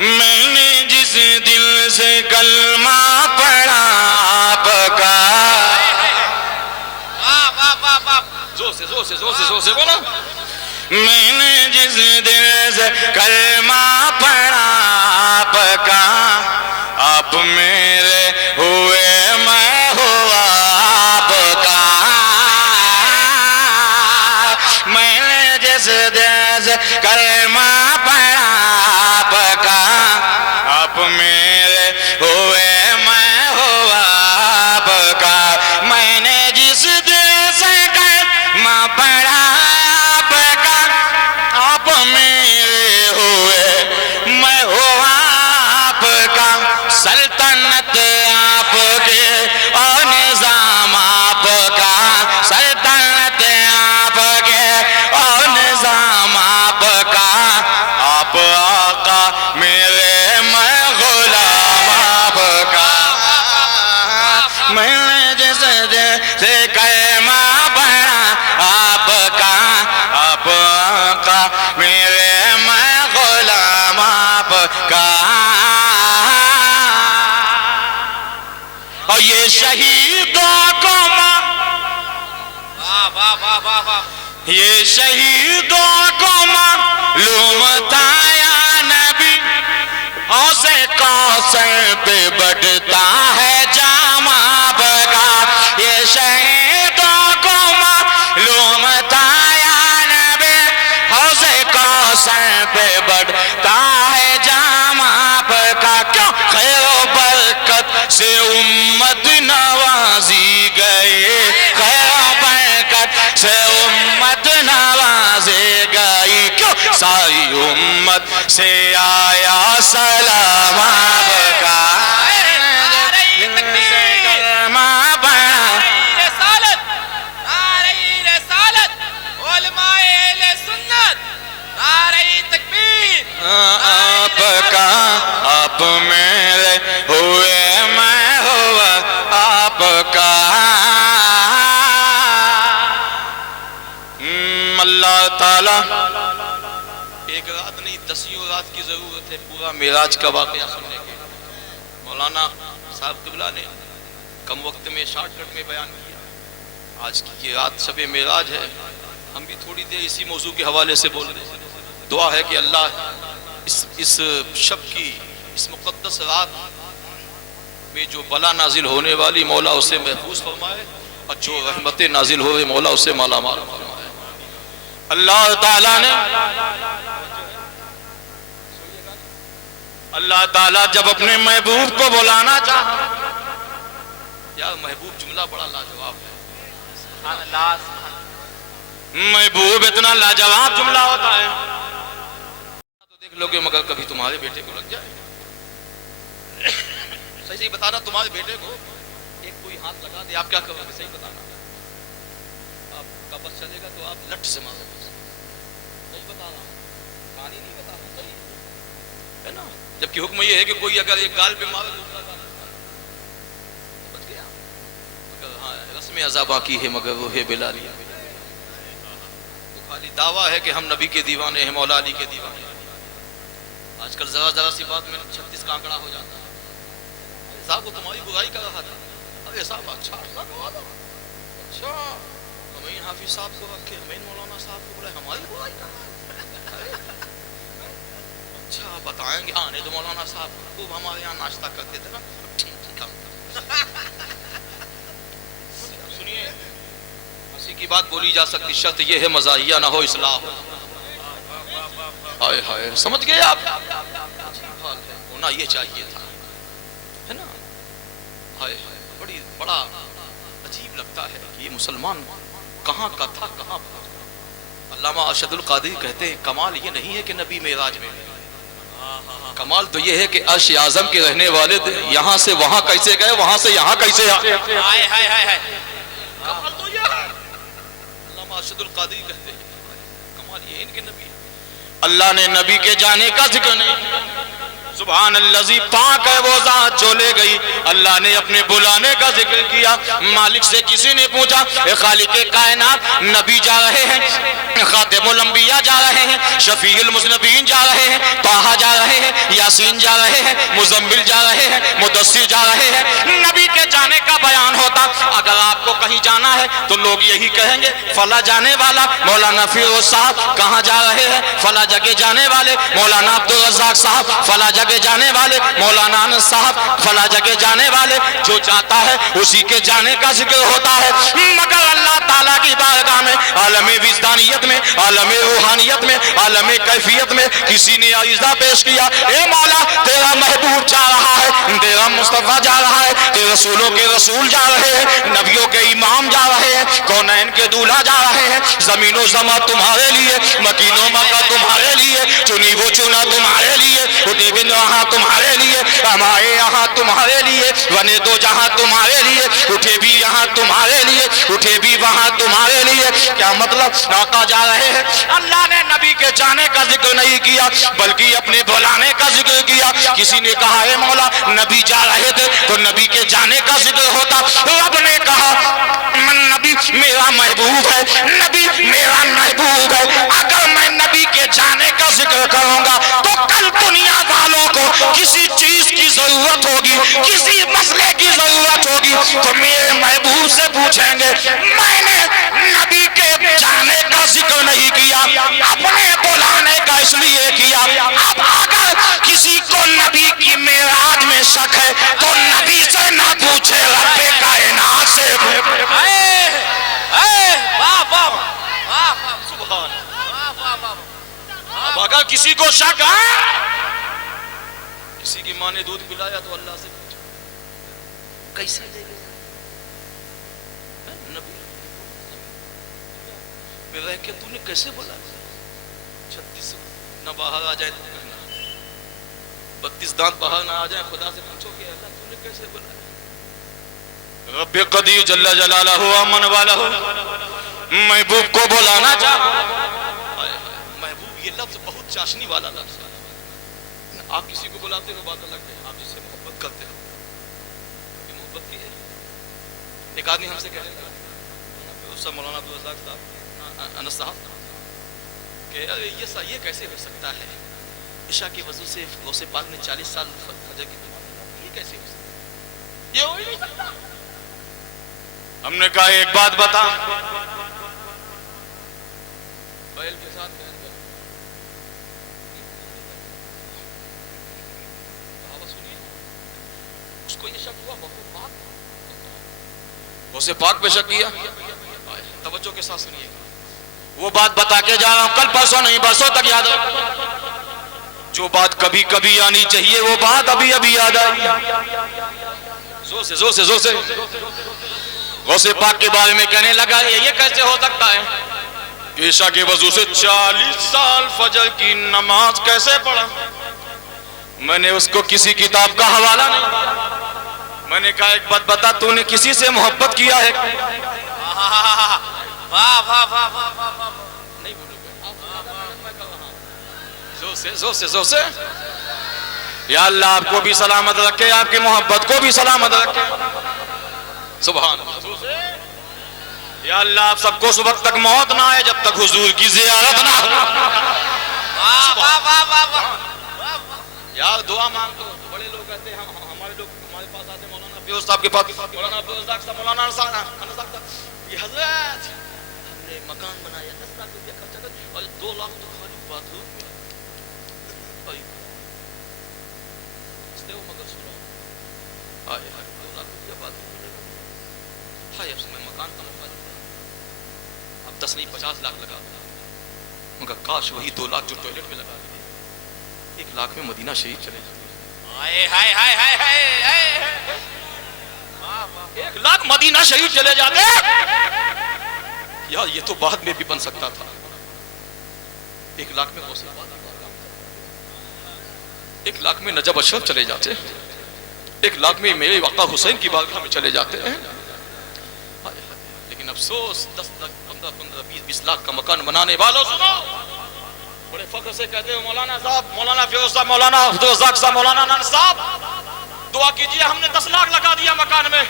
میں نے جس دل سے کلمہ پڑھا آپ کا، زور سے بولا. میں نے جس دل سے کلمہ پڑھا آپ کا، آپ میرے ہوئے میں ہوا آپ کا. میں نے جس دل سے کلمہ پڑھا آپ کا، آپ میرے ہوئے میں ہوا آپ کا. میں نے جس دل سے کلمہ پڑھا آپ کا، آپ میرے ہوئے میں ہوا آپ کا. سلطنت آپ کے اور نظام آپ کا، سلطنت آپ کے اور نظام آپ کا. آپ آقا میرے میں غلام آپ کا. میں نے جس دل سے کلمہ پڑھا آپ کا، آپ آقا میرے میں غلام آپ کا. اور یہ شہیدوں کو یہ شہیدوں کو معلوم تھا یا نبی، حوض کوثر پہ بٹتا ہے جام آپ کا. یہ شہیدوں کو معلوم تھا یا نبی، حوض کوثر پہ بٹتا ہے جام آپ کا. کیوں خیر و برکت سے امت نوازی گئے، خیر و برکت سے امت نوازے گئی. کیوں ساری امت سے آیا سلام آپ کا. آپ کا، آپ میرے ہوئے میں ہوا آپ کا. اللہ تعالیٰ ایک رات نہیں 10 رات کی ضرورت ہے پورا معراج کا واقعہ سننے کے. مولانا صاحب قبلہ نے کم وقت میں شارٹ کٹ میں بیان کیا. آج کی یہ رات شب معراج ہے. ہم بھی تھوڑی دیر اسی موضوع کے حوالے سے بول رہے ہیں. دعا ہے کہ اللہ اس شب کی اس مقدس رات میں جو بلا نازل ہونے والی مولا اسے محفوظ فرمائے، اور جو رحمتیں نازل ہوئے مولا اسے مالا مال فرمائے. اللہ تعالیٰ نے اللہ تعالیٰ جب اپنے محبوب کو بلانا چاہا، یار محبوب جملہ بڑا لاجواب ہے. محبوب اتنا لاجواب جملہ ہوتا ہے. تو دیکھ لو گے مگر کبھی تمہارے بیٹے کو لگ جائے. صحیح بتانا تمہارے بیٹے کو ایک کوئی ہاتھ لگا دے آپ کیا کرو گے؟ صحیح بتانا. آپ کا بس چلے گا تو آپ لٹ سے مارو گے. صحیح بتا رہا ہوں، کہانی نہیں بتا رہا. صحیح ہے نا. جبکہ حکم یہ ہے کہ کوئی اگر ایک گال پہ مارے دوسرا گال بچ گیا. مگر ہاں رسم ازا باقی ہے مگر وہ ہے بلالی. خالی دعویٰ ہے کہ ہم نبی کے دیوانے ہیں، مولا علی کے دیوانے ہیں. آج کل ذرا سی بات میں 36 کا آنکڑا ہو جاتا ہے. صاحب وہ تمہاری برائی کر رہا تھا. ارے صاحب اچھا ہمین حافظ صاحب کو رکھے، ہمین مولانا صاحب کو بلائے، ہماری برائی کر رہا ہے. اچھا بتائیں گے آنے تو مولانا صاحب خوب ہمارے یہاں ناشتہ کرتے تھے نا. ٹھیک سنیے، ہنسی کی بات بولی جا سکتی، شرط یہ ہے مزاحیہ نہ ہو، اصلاح ہو. ہائے ہائے سمجھ گئے آپ؟ ہونا یہ چاہیے تھا، ہے نا. ہائے بڑا عجیب لگتا ہے کہ یہ مسلمان کہاں کا تھا کہاں پہنچا. علامہ ارشد القادری کہتے ہیں کمال یہ نہیں ہے کہ نبی معراج میں گئے، کمال تو یہ ہے کہ عرش اعظم کے رہنے والے یہاں سے وہاں کیسے گئے، وہاں سے یہاں کیسے آئے. کمال تو یہ ہے. علامہ ارشد القادری کہتے ہیں کمال یہ ان کے نبی. اللہ نے نبی کے جانے کا ذکر نہیں. سبحان الذی، پاک ہے وہ ذات جو لے گئی۔ اللہ نے اپنے بلانے کا ذکر کیا۔ مالک سے کسی نے پوچھا اے خالق کائنات، نبی جا رہے ہیں، خاتم الانبیاء جا رہے ہیں، شفیع المذنبین جا رہے ہیں، طٰہٰ جا رہے ہیں، یاسین جا رہے ہیں، مزمل جا رہے ہیں، مدثر جا رہے ہیں، نبی کے جانے کا بیان ہوتا۔ اگر آپ کو کہیں جانا ہے تو لوگ یہی کہیں گے فلاں جانے والا مولانا فیروز صاحب کہاں جا رہے ہیں، فلاں جگہ جانے والے مولانا عبدالرزاق صاحب، فلاں جگہ جانے والے مولانا انس صاحب، فلاں جگہ جانے والے۔ جو جاتا ہے اسی کے جانے کا ذکر ہوتا ہے، مگر اللہ تعالیٰ کی بارگاہ میں، عالم وجدانیت میں، عالم روحانیت میں، عالم کیفیت میں کسی نے عریضہ پیش کیا، اے مولا تیرا محبوب جا رہا ہے، تیرا مصطفیٰ جا رہا ہے، تیرے رسولوں کے رسول جا رہے ہیں، نبیوں کے امام جا رہے ہیں، کونین کے دولہ جا رہے ہیں، زمین و زماں تمہارے لیے، مکین و مکہ تمہارے لیے، چنی وہ چنا تمہارے لیے، اٹھے بن وہاں تمہارے لیے، ہمارے یہاں تمہارے لیے، ونے دو جہاں تمہارے لیے، اٹھے بھی یہاں تمہارے لیے، اٹھے بھی وہاں تمہارے لیے۔ کیا مطلب؟ آقا جا رہے ہیں۔ اللہ نے نبی کے جانے کا ذکر نہیں کیا بلکہ اپنے بلانے کا ذکر کیا۔ کسی نے کہا اے مولا نبی جا رہے تھے تو نبی کے جانے کا ذکر ہوتا۔ رب نے کہا نبی میرا محبوب ہے، نبی میرا محبوب ہے، اگر میں نبی کے جانے کا ذکر کروں گا تو کل دنیا والوں کو کسی چیز کی ضرورت ہوگی، کسی مسئلے کی ضرورت ہوگی تو میرے محبوب سے پوچھیں گے۔ میں نے نبی کے جانے کا ذکر نہیں کیا، اپنے بلانے کا اس لیے کیا۔ اب اگر کسی کو نبی کی معراج میں شک ہے تو نبی سے نہ پوچھے، رب کائنات سے اب اگر کسی کو شک ہے، کسی کی ماں نے دودھ پلایا تو اللہ سے پوچھو کیسے لے گئے نبی میں رہ کے تو نے کیسے بولا 36 نہ باہر آ جائے تو کہنا، 32 دانت باہر نہ آ جائے، خدا سے پوچھو کہ اللہ تو نے کیسے بولا۔ رب قدیر جل جلالہ امن والا ہو، محبوب کو بلانا چاہتا۔ محبوب یہ لفظ بہت چاشنی والا لفظ ہے۔ آپ کسی کو بلاتے ہو بات الگ ہے، آپ جس سے محبت کرتے ہو، یہ محبت کی ہے۔ ایک آدمی ہم سے کہہ رہے تھا مولانا عبدالرزاق صاحب، انس صاحب، کہ یہ کیسے ہو سکتا ہے، عشاء کی وضو سے غوث پاک نے 40 سال فجر کی نماز، یہ کیسے ہو سکتا ہے، یہ ہو ہی نہیں سکتا۔ ہم نے کہا ایک بات بتا، بیل کے ساتھ اس کو یہ شک ہوا اسے پاک پہ شک کیا۔ توجہ کے ساتھ سنیے گا، وہ بات بتا کے جا رہا ہوں، کل پرسوں نہیں برسوں تک یاد ہو۔ جو بات کبھی کبھی آنی چاہیے وہ بات ابھی ابھی یاد آئی۔ زور سے زور سے زور سے غوث پاک کے بارے میں کہنے لگا یہ کیسے ہو سکتا ہے کہ عشاء کے وضو سے 40 سال فجر کی نماز کیسے پڑھا؟ میں نے اس کو کسی کتاب کا حوالہ نہیں دیا۔ میں نے کہا ایک بات بتا، تو نے کسی سے محبت کیا ہے؟ نہیں بولو گے، زور سے زور سے۔ یا اللہ آپ کو بھی سلامت رکھے، آپ کی محبت کو بھی سلامت رکھے، سبحان۔ یا اللہ آپ سب کو صبح تک موت نہ آئے جب تک حضور کی زیارت نہ ہو۔ یار دعا مانگو، بڑے لوگ کہتے ہیں ہمارے لوگ ہمارے پاس آتے مولانا فیروز صاحب کے پاس، مولانا عبدالرزاق صاحب، مولانا انس صاحب، یہ حضرت ہم نے مکان بنایا 10 لاکھ روپیہ خرچہ کر اور 2 لاکھ تو خالی بات روم میں مگر سنو، 2 لاکھ روپیہ بات روم میں لگا، ہائے اب میں مکان کا موقع دیتا، اب 10 نہیں 50 لاکھ لگا دیا، مگر کاش وہی 2 لاکھ جو ٹوائلٹ میں لگا دیے 1 لاکھ میں مدینہ شریف چلے جاتے۔ 1 لاکھ مدینہ شریف چلے جاتے یار، یہ تو بعد میں بھی بن سکتا تھا۔ 1 لاکھ میں غوث پاک، 1 لاکھ میں نجب اشرف چلے جاتے، 1 لاکھ میں میرے آقا حسین کی بارگاہ میں چلے جاتے ہیں۔ لیکن افسوس 10 لاکھ 15 20 لاکھ کا مکان بنانے والوں سنو، بڑے فخر سے کہتے ہیں مولانا صاحب، مولانا فیروز صاحب، مولانا عبدالرزاق صاحب، مولانا نان صاحب، دعا کیجئے ہم نے 10 لاکھ لگا دیا مکان میں۔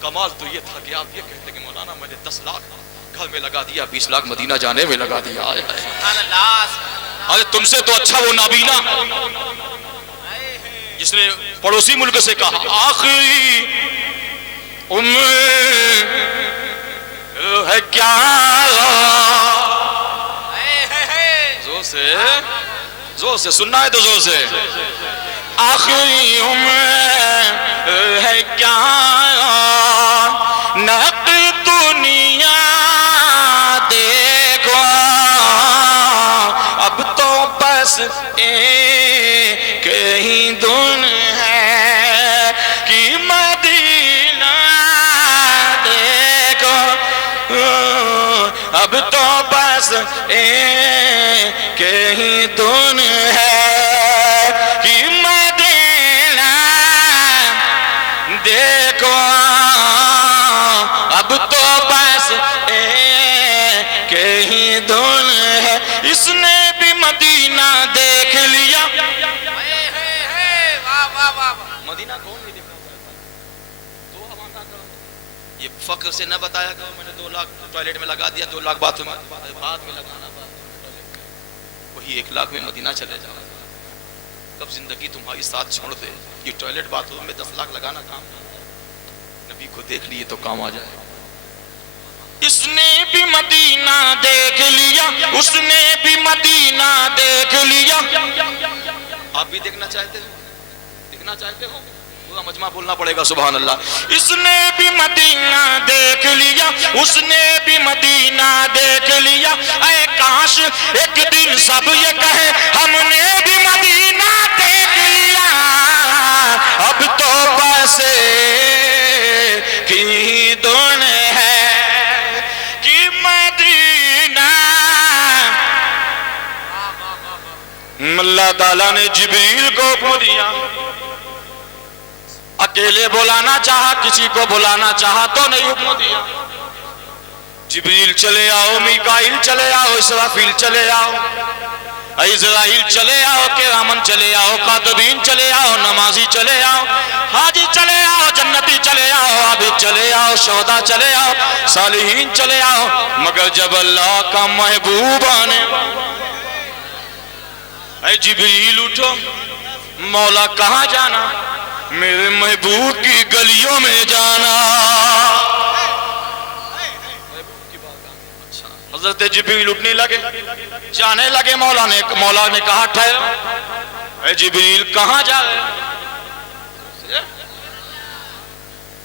کمال تو یہ تھا کہ آپ یہ کہتے کہ مولانا میں نے 10 لاکھ گھر میں لگا دیا، 20 لاکھ مدینہ جانے میں لگا دیا۔ ارے تم سے تو اچھا وہ نابینا جس نے پڑوسی ملک سے کہا آخری عمر ہے کیا، زور سے سننا ہے تو زور سے، آخری عمر ہے کیا، نق دنیا دیکھو اب تو بس ایک ہی دن ہے کہ مدینہ دیکھو اب تو بس ایک ہی دن ہے کہ مدینہ دیکھو اب تو بس ایک ہی دن ہے۔ اس نے بھی مدینہ دیکھ لیا، مدینہ کون نہیں دیکھا دعا مانگا کرو، یہ فخر سے نہ بتایا کرو میں نے 2 لاکھ ٹوائلٹ میں لگا دیا، 2 لاکھ باتھ روم بعد میں لگانا، وہی 1 لاکھ میں مدینہ چلے جاؤ۔ کب زندگی تمہاری ساتھ چھوڑ دے، یہ ٹوائلٹ باتھ روم میں 10 لاکھ لگانا کام، نبی کو دیکھ لیے تو کام آ جائے۔ اس نے بھی مدینہ دیکھ لیا، اس نے بھی مدینہ دیکھ لیا۔ آپ بھی دیکھنا چاہتے ہو؟ دیکھنا چاہتے ہو؟ پورا مجمع بولنا پڑے گا سبحان اللہ۔ اس نے بھی مدینہ دیکھ لیا، اس نے بھی مدینہ دیکھ لیا، اے کاش ایک دن سب یہ کہے ہم نے بھی مدینہ دیکھ لیا، اب تو بس کی دن ہے کہ مدینہ۔ اللہ تعالیٰ نے جبریل کو حکم دیا، اکیلے بلانا چاہا، کسی کو بلانا چاہا تو نہیں حکم دیا، جبریل چلے آؤ، میکائیل چلے آؤ، اسرافیل چلے آؤ، عزرائیل چلے آؤ، کرامن چلے آؤ، کاتبین چلے آؤ، نمازی چلے آؤ، حاجی چلے آؤ، جنتی چلے آؤ، عابد چلے آؤ، شہداء چلے آؤ، صالحین چلے آؤ، مگر جب اللہ کا محبوب آنے، اے جبریل اٹھو، مولا کہاں جانا؟ میرے محبوب کی گلیوں میں جانا۔ حضرت جبریل اٹھنے لگے، جانے لگے، مولا نے کہا ٹھہرو، اے جبریل کہاں جا رہے؟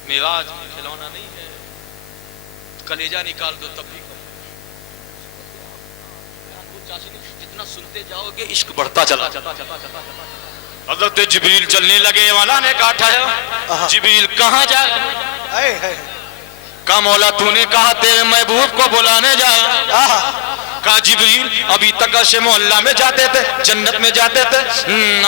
معراج کھلونا نہیں ہے، کلیجہ نکال دو تب بھی جتنا سنتے جاؤ گے عشق بڑھتا چلا۔ حضرت جبریل چلنے لگے، مولا نے کہا ٹھہرو، جبریل کہاں جا رہے؟ کہا مولا تو نے کہا تیرے محبوب کو بلانے جا رہا۔ کہا جبریل ابھی تک عرش معلیٰ میں جاتے تھے، جنت میں جاتے تھے،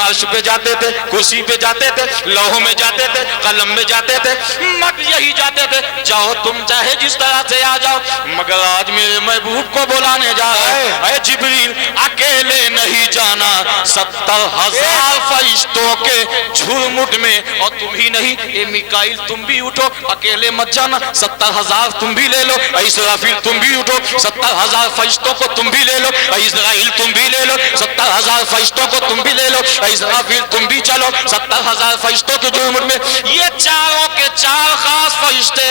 عرش پہ جاتے تھے، کرسی پہ جاتے تھے، لوح میں جاتے تھے، قلم میں جاتے تھے، مگر یہی جاتے تھے، جاؤ تم چاہے جس طرح سے آ جاؤ، مگر آج میرے محبوب کو بلانے جا رہے۔ اے جبریل اکیلے نہیں جانا، 70,000 فرشتوں کے جھرمٹ میں، اور تم ہی نہیں، اے میکائیل تم بھی اٹھو، اکیلے مت جانا، 70,000 تم بھی لے لو، اے اسرافیل تم بھی اٹھو، 70,000 فرشتوں کو تم بھی لے لو، اے اسرائیل تم بھی لے لو، 70,000 فرشتوں کو تم بھی لے لو، اے اسرافیل تم بھی چلو، 70,000 فرشتوں کے جھرمٹ میں، یہ چاروں کے چار خاص فرشتے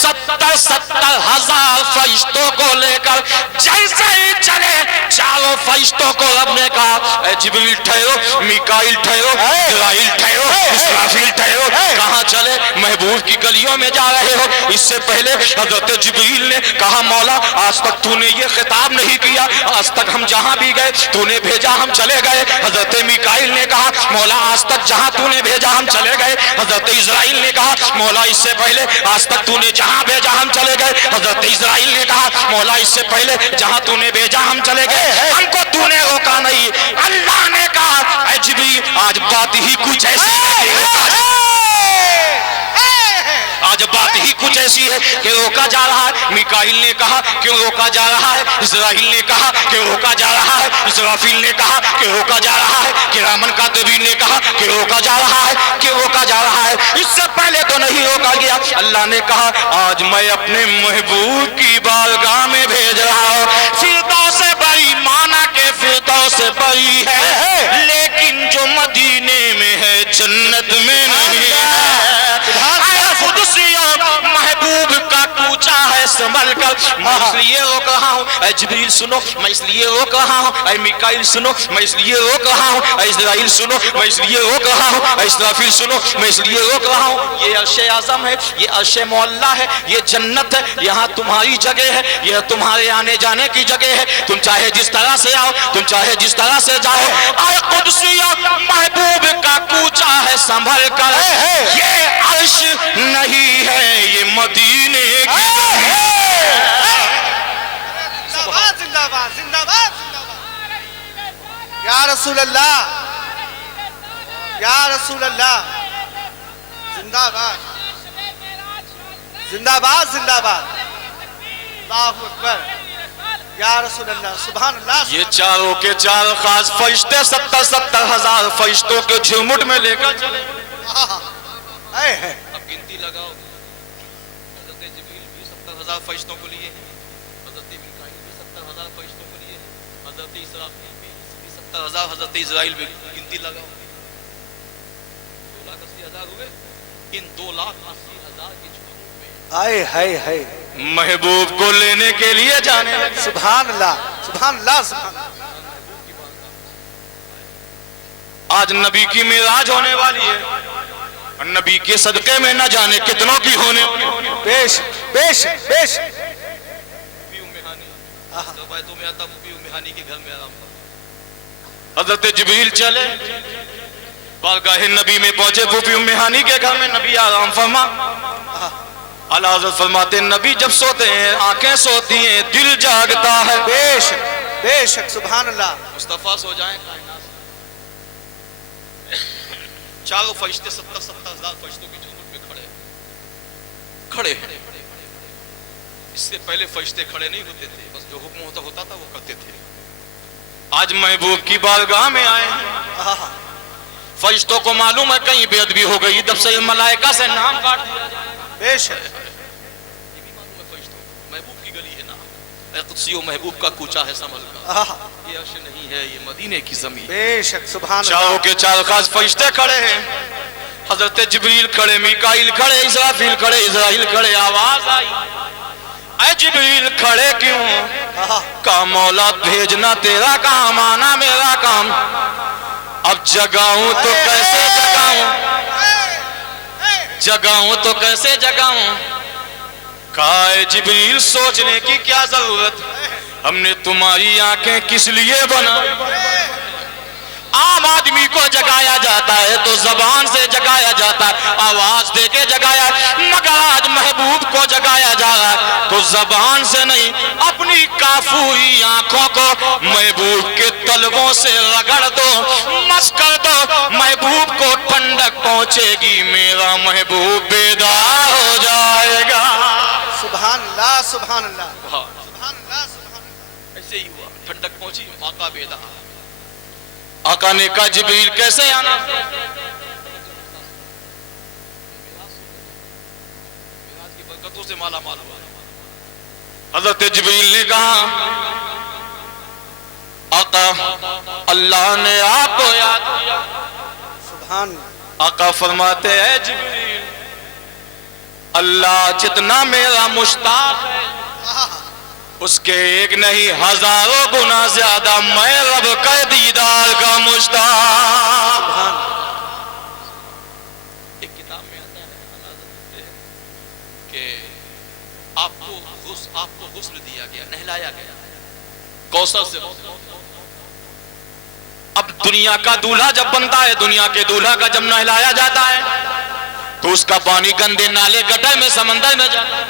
70,000 فرشتوں کو لے کر جیسے ہی چلے، چاروں فرشتوں کو رب نے کہا اے جبریل ٹھہرو، میکائیل ٹھہرو، اسرائیل ٹھہرو، اسرافیل ٹھہرو، کہاں چلے؟ محبوب کی گلیوں میں جا رہے ہو۔ اس سے پہلے حضرت جبریل نے کہا مولا آج تک تو نے یہ خطاب نہیں کیا، آج تک ہم جہاں بھی گئے تو نے بھیجا ہم چلے گئے۔ حضرت میکائیل نے کہا مولا آج تک جہاں تو نے بھیجا ہم چلے گئے۔ حضرت اسرائیل نے کہا مولا اس سے پہلے آج تک تو نے جہاں بھیجا ہم چلے گئے۔ حضرت اسرائیل نے کہا مولا اس سے پہلے جہاں تو نے بھیجا ہم چلے گئے، ہم کو تو نے روکا نہیں۔ اللہ نے کہا اے جبریل آج بات ہی کچھ ایسی ہے، آج بات ہی کچھ کچھ ایسی ہے کہ روکا جا رہا ہے. میکائیل نے کہا کیوں روکا جا رہا ہے؟ اسرائیل نے کہا کہ روکا جا رہا ہے. اسرافیل نے کہا کہ روکا جا رہا ہے. کرامن کاتبین نے کہا کہ روکا جا رہا ہے، کہ روکا جا رہا ہے. اس سے پہلے تو نہیں روکا گیا. اللہ نے کہا آج میں اپنے محبوب کی بارگاہ میں بھیج رہا ہوں. فردوس بری مانا کہ فردوس بری ہے، لیکن جو مدینے میں ہے جنت میں نہیں ہے. محبوب کا کوچا ہے سنبھل کر. میں اس لیے روک رہا ہوں اے جبریل سنو، میں اس لیے روک رہا ہوں اے میکائیل سنو، میں اس لیے روک رہا ہوں اے اسرائیل سنو، میں اس لیے روک رہا ہوں اے اسرافیل سنو، میں اس لیے روک رہا ہوں. یہ عرش اعظم ہے، یہ عرش معلیٰ ہے، یہ جنت ہے. یہاں تمہاری جگہ ہے، یہ تمہارے آنے جانے کی جگہ ہے. تم چاہے جس طرح سے آؤ، تم چاہے جس طرح سے جاؤ. اے قدسیوں محبوب کا کوچا ہے سنبھل کر. یہ عرش نہیں ہے، یہ مدینے کی زندہ باد زندہ باد زندہ باد. یا رسول اللہ، یا رسول اللہ، زندہ باد زندہ باد زندہ باد. اللہ اکبر. یا رسول اللہ، سبحان اللہ. یہ چاروں کے چار خاص فرشتے 70,000 فرشتوں کے جھمٹ میں لے کر چلے. اب گنتی لگاؤ. حضرت جبریل بھی 70,000 فرشتوں کو لیے ہیں، حضرت میکائیل بھی 70,000 فرشتوں کو لیے ہیں، حضرت اسرافیل بھی 70,000، حضرت اسرائیل بھی. گنتی لگاؤ. 2,80,000 ہوئے. ان 2,80,000 کے جھمٹ میں آئے ہائے ہائے. محبوب کو لینے کے لیے جانے لگے. سبحان اللہ سبحان اللہ سبحان اللہ. آج نبی کی معراج ہونے والی ہے، اور نبی کے صدقے میں نہ جانے کتنوں کی ہونے. پیش پیش پیش. پھوپھی ام ہانی، روایتوں میں آتا پھوپھی ام ہانی کے گھر میں آرام تھا. حضرت جبریل چلے بارگاہ نبی میں پہنچے. پھوپھی ام ہانی کے گھر میں نبی آرام فرما. اعلیٰ حضرت فرماتے ہیں نبی جب سوتے ہیں آنکھیں سوتی ہیں، دل جاگتا ہے. بے شک بے شک. سبحان اللہ. مصطفیٰ سو جائیں کائنات. چاروں فرشتے 70,000 فرشتوں کی جھومٹ میں کھڑے ہیں. اس سے پہلے فرشتے کھڑے نہیں ہوتے تھے، بس جو حکم ہوتا تھا وہ کرتے تھے. آج محبوب کی بارگاہ میں آئے ہیں. فرشتوں کو معلوم ہے کہیں بے ادبی ہو گئی، تب سے ملائکہ سے نام کاٹ دیا جائے. بے شک. یہ بھی معلوم ہے فرشتوں کو، محبوب کی گلی ہے نا. اے قدسیوں محبوب کا کوچا ہے سنبھل کر. یہ عرش نہیں ہے، یہ مدینے کی زمین. بے شک. سبحان اللہ. چاروں کے چار خاص فرشتے کھڑے ہیں. حضرت جبریل کھڑے، میکائیل کھڑے، اسرافیل کھڑے، اسرائیل کھڑے. آواز آئی اے جبریل کھڑے کیوں؟ کہا مولا بھیجنا تیرا کام، آنا میرا کام. اب جگاؤں تو کیسے جگاؤں، جگاؤں تو کیسے جگاؤں. کہا اے جبریل سوچنے کی کیا ضرورت، ہم نے تمہاری آنکھیں کس لیے بنائی. عام آدمی کو جگایا جاتا ہے تو زبان سے جگایا جاتا ہے، آواز دے کے جگایا، مگر آج محبوب کو جگایا جا رہا ہے تو زبان سے نہیں، اپنی کافوری آنکھوں کو محبوب کے طلبوں سے رگڑ دو، مس کر دو. محبوب کو ٹھنڈک پہنچے گی، میرا محبوب بیدار ہو جائے گا. سبحان اللہ سبحان اللہ ہاں، سبحان اللہ سبحان اللہ. ایسے ہی ہوا. ٹھنڈک پہنچی، آقا بیدار. آقا نے کہا جبریل کیسے آنا؟ میراج کی برکتوں سے مالا مال ہوا. حضرت جبریل نے کہا آقا اللہ نے آپ کو یاد کیا. سبحان اللہ. آقا فرماتے ہیں جبریل اللہ جتنا میرا مشتاق ہے اس کے ایک نہیں ہزاروں گنا زیادہ میں رب کے دیدار کا مشتاق. ایک کتاب میں آتا ہے کہ آپ کو غسل دیا گیا، نہلایا گیا کوثر سے. اب دنیا کا دولہا جب بنتا ہے، دنیا کے دولہا کا جب نہلایا جاتا ہے تو اس کا پانی گندے نالے گٹر میں سمندر میں جاتا ہے.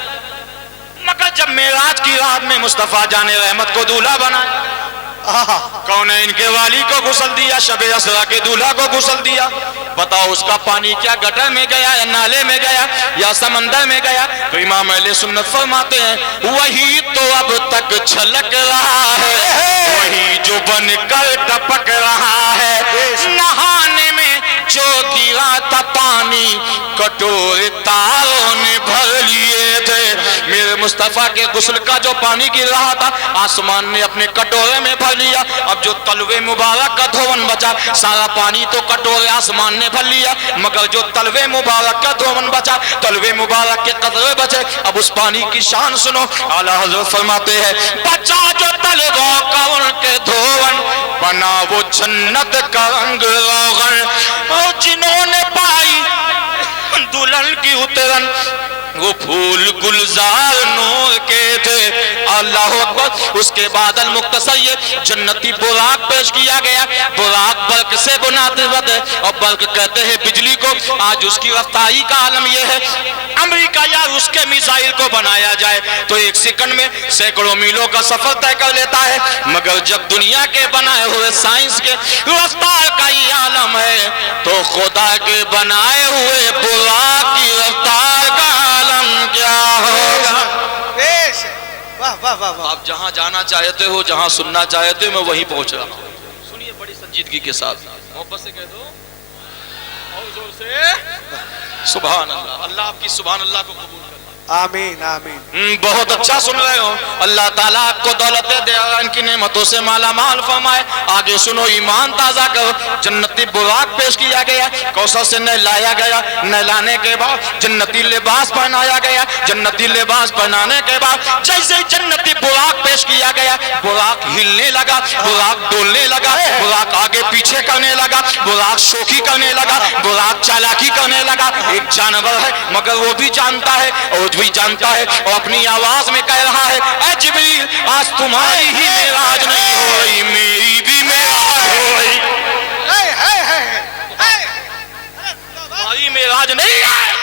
مگر جب معراج کی رات میں مصطفیٰ جان رحمت کو دولہا بنایا، کونین کے والی کو غسل دیا، شب اسرا کے دولہا کو غسل دیا. بتاؤ اس کا پانی کیا گٹر میں گیا یا نالے میں گیا یا سمندر میں گیا؟ تو امام اہل سنت فرماتے ہیں وہی تو اب تک چھلک رہا ہے، وہی جو بن کر ٹپک رہا ہے، نہانے میں جو گرا تھا پانی کٹورے تاروں نے بھر لیے تھے۔ میرے مصطفیٰ کے غسل کا جو پانی گر رہا تھا آسمان نے اپنے کٹورے میں بھر لیا۔ اب جو تلوے مبارک کا دھون بچا، سارا پانی تو کٹورے آسمان نے بھر لیا، مگر جو تلوے مبارک کا دھون بچا، تلوے مبارک کے قطرے بچے۔ اب اس پانی کی شان سنو، اعلیٰ حضرت فرماتے ہیں بچا جو تلووں کا ان کے دھون، بنا وہ جنت کا رنگ روغن، اور جنہوں نے پائی دلہن کی اترن وہ پھول گلزار نور کے تھے۔ اللہ اکبر۔ اس کے بعد المختصر یہ جنتی براق پیش کیا گیا۔ براق برق سے مناسبت ہے، اور برق کہتے ہیں بجلی کو۔ آج اس کی رفتاری کا عالم یہ ہے، امریکہ یا روس کے میزائل کو بنایا جائے تو 1 سیکنڈ میں سینکڑوں میلوں کا سفر طے کر لیتا ہے، مگر جب دنیا کے بنائے ہوئے سائنس کے رفتار کا یہ عالم ہے تو خدا کے بنائے ہوئے براق کی رفتار کا عالم کیا ہوگا؟ واہ واہ واہ واہ۔ آپ جہاں جانا چاہتے ہو، جہاں سننا چاہتے ہو، میں وہیں پہنچ رہا ہوں۔ سنیے بڑی سنجیدگی کے ساتھ، محبت سے کہہ دو اور زور سے سبحان اللہ۔ اللہ آپ کی سبحان اللہ کو قبول کرے۔ آمین آمین۔ بہت اچھا سن رہے ہو۔ اللہ تعالیٰ آپ کو دولت دے اور ان کی نعمتوں سے مالا مال فرمائے۔ آگے سنو، ایمان تازہ کرو۔ جنتی براق پیش کیا گیا، کوثر سے نہلایا گیا، نہلانے کے بعد جنتی لباس پہنایا گیا، جنتی لباس پہنانے کے بعد جیسے جنتی براق پیش کیا گیا، براق ہلنے لگا، براق ڈولنے لگا، براق آگے پیچھے کرنے لگا، براق شوخی کرنے لگا، براق چالاکی کرنے لگا۔ ایک جانور ہے مگر وہ بھی جانتا ہے اور بھی جانتا ہے، اور اپنی آواز میں کہہ رہا ہے اے جبریل آج تمہاری ہی معراج نہیں ہو رہی، میری بھی معراج ہو رہی۔ تمہاری معراج نہیں ہے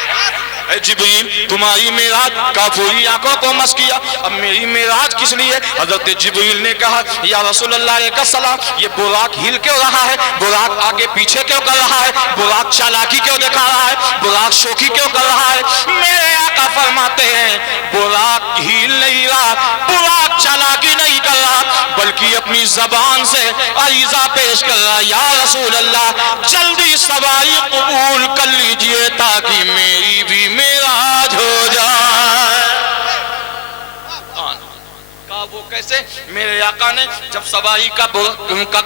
اے جبریل، تمہاری معراج کافوری آنکھوں کو مس کیا، اب میری معراج کس لیے؟ حضرت جبریل نے کہا یا رسول اللہ علیہ السلام یہ براق ہل کیوں رہا ہے، براق آگے پیچھے کیوں کر رہا ہے، براق چالاکی کیوں دکھا رہا ہے، براق شوخی کیوں کر رہا ہے؟ میرے آقا فرماتے ہیں براق ہل نہیں رہا، براق چالاکی نہیں کر رہا، بلکہ اپنی زبان سے عریضہ پیش کر رہا یا رسول اللہ جلدی سواری قبول کر لیجئے تاکہ میری بھی معراج ہو جائے۔ وہ کیسے؟ میرے آقا نے جب سواری کا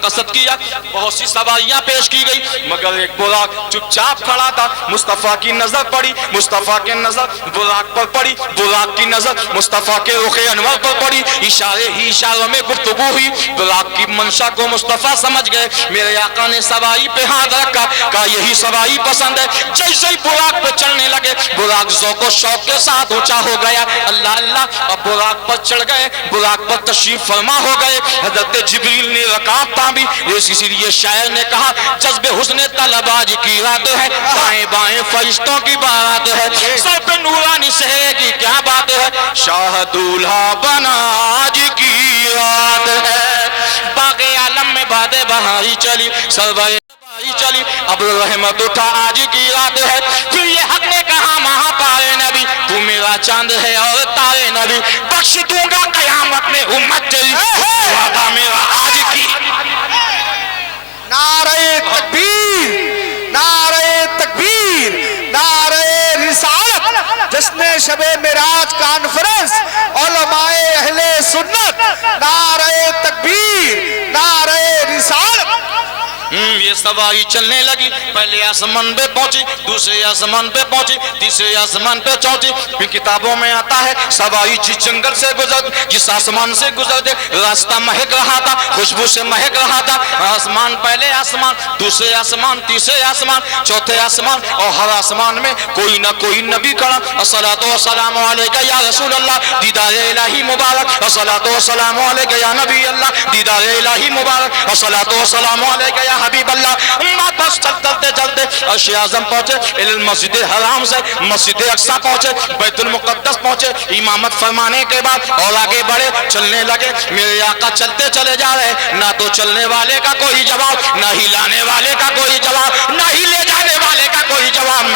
قصد کیا بہت سی سواریاں پیش کی گئی، مگر ایک براق چپ چاپ کھڑا تھا۔ مصطفیٰ کی نظر پڑی، مصطفیٰ کی نظر براق پر پڑی، براق کی نظر مصطفیٰ کے رخ انور پر پڑی، اشارے ہی اشاروں میں گفتگو ہوئی، براق کی منشا کو مصطفیٰ سمجھ گئے۔ میرے آقا نے سواری پہ ہاتھ رکھا، کہا یہی سواری پسند ہے۔ جیسے ہی براق پہ چڑھنے لگے براق ذوق و شوق کے ساتھ اونچا ہو گیا، اللہ اللہ، اب براق پر چڑھ گئے، براق پر تشریف فرما ہو گئے۔ حضرت جبریل نے رکعت تانبی، اسی لیے شاعر نے کہا جذب حسن طلب آج کی رات ہے، دائیں بائیں فرشتوں کی بات ہے، سر پہ نورانی سہرے کی کیا بات ہے، شاہ دولہا بنا آج کی رات ہے، باغ عالم میں باد بہاری چلی، سرور چلی، اب رحمت اٹھا آج کی رات ہے۔ پھر یہ حق نے کہا مہا پارے نبی تو میرا چاند ہے اور تارے نبی، بخش دوں گا قیامت میں امت تیری، وعدہ میرا آج کی۔ نعرہ تکبیر، نعرہ تکبیر، نعرہ رسالت، جشن شب معراج کانفرنس علماء اہل سنت، نعرہ تکبیر، نعرہ رسالت۔ یہ سواری چلنے لگی، پہلے آسمان پہ پہنچی، دوسرے آسمان پہ پہنچی، تیسرے آسمان پہ چوتھی۔ پھر کتابوں میں آتا ہے سواری جس جنگل سے گزر، جس آسمان سے گزر دے، راستہ مہک رہا تھا، خوشبو سے مہک رہا تھا۔ آسمان، پہلے آسمان، دوسرے آسمان، تیسرے آسمان، چوتھے آسمان، اور ہر آسمان میں کوئی نہ کوئی نبی کھڑا۔ الصلاۃ والسلام علیک یا رسول اللہ، دیدار الہی مبارک۔ الصلاۃ والسلام علیک یا نبی اللہ، دیدار الہی مبارک۔ الصلاۃ والسلام علیک یا حبیب اللہ۔ بس چلتے چلتے عرش اعظم پہنچے، مسجد حرام سے مسجد اقصی پہنچے، بیت المقدس پہنچے، امامت فرمانے کے بعد اور آگے بڑھے، چلنے لگے۔ میرے آقا چلتے چلے جا رہے، نہ تو چلنے والے کا کوئی جواب، نہ ہی لانے والے کا کوئی جواب، نہ ہی لے جانے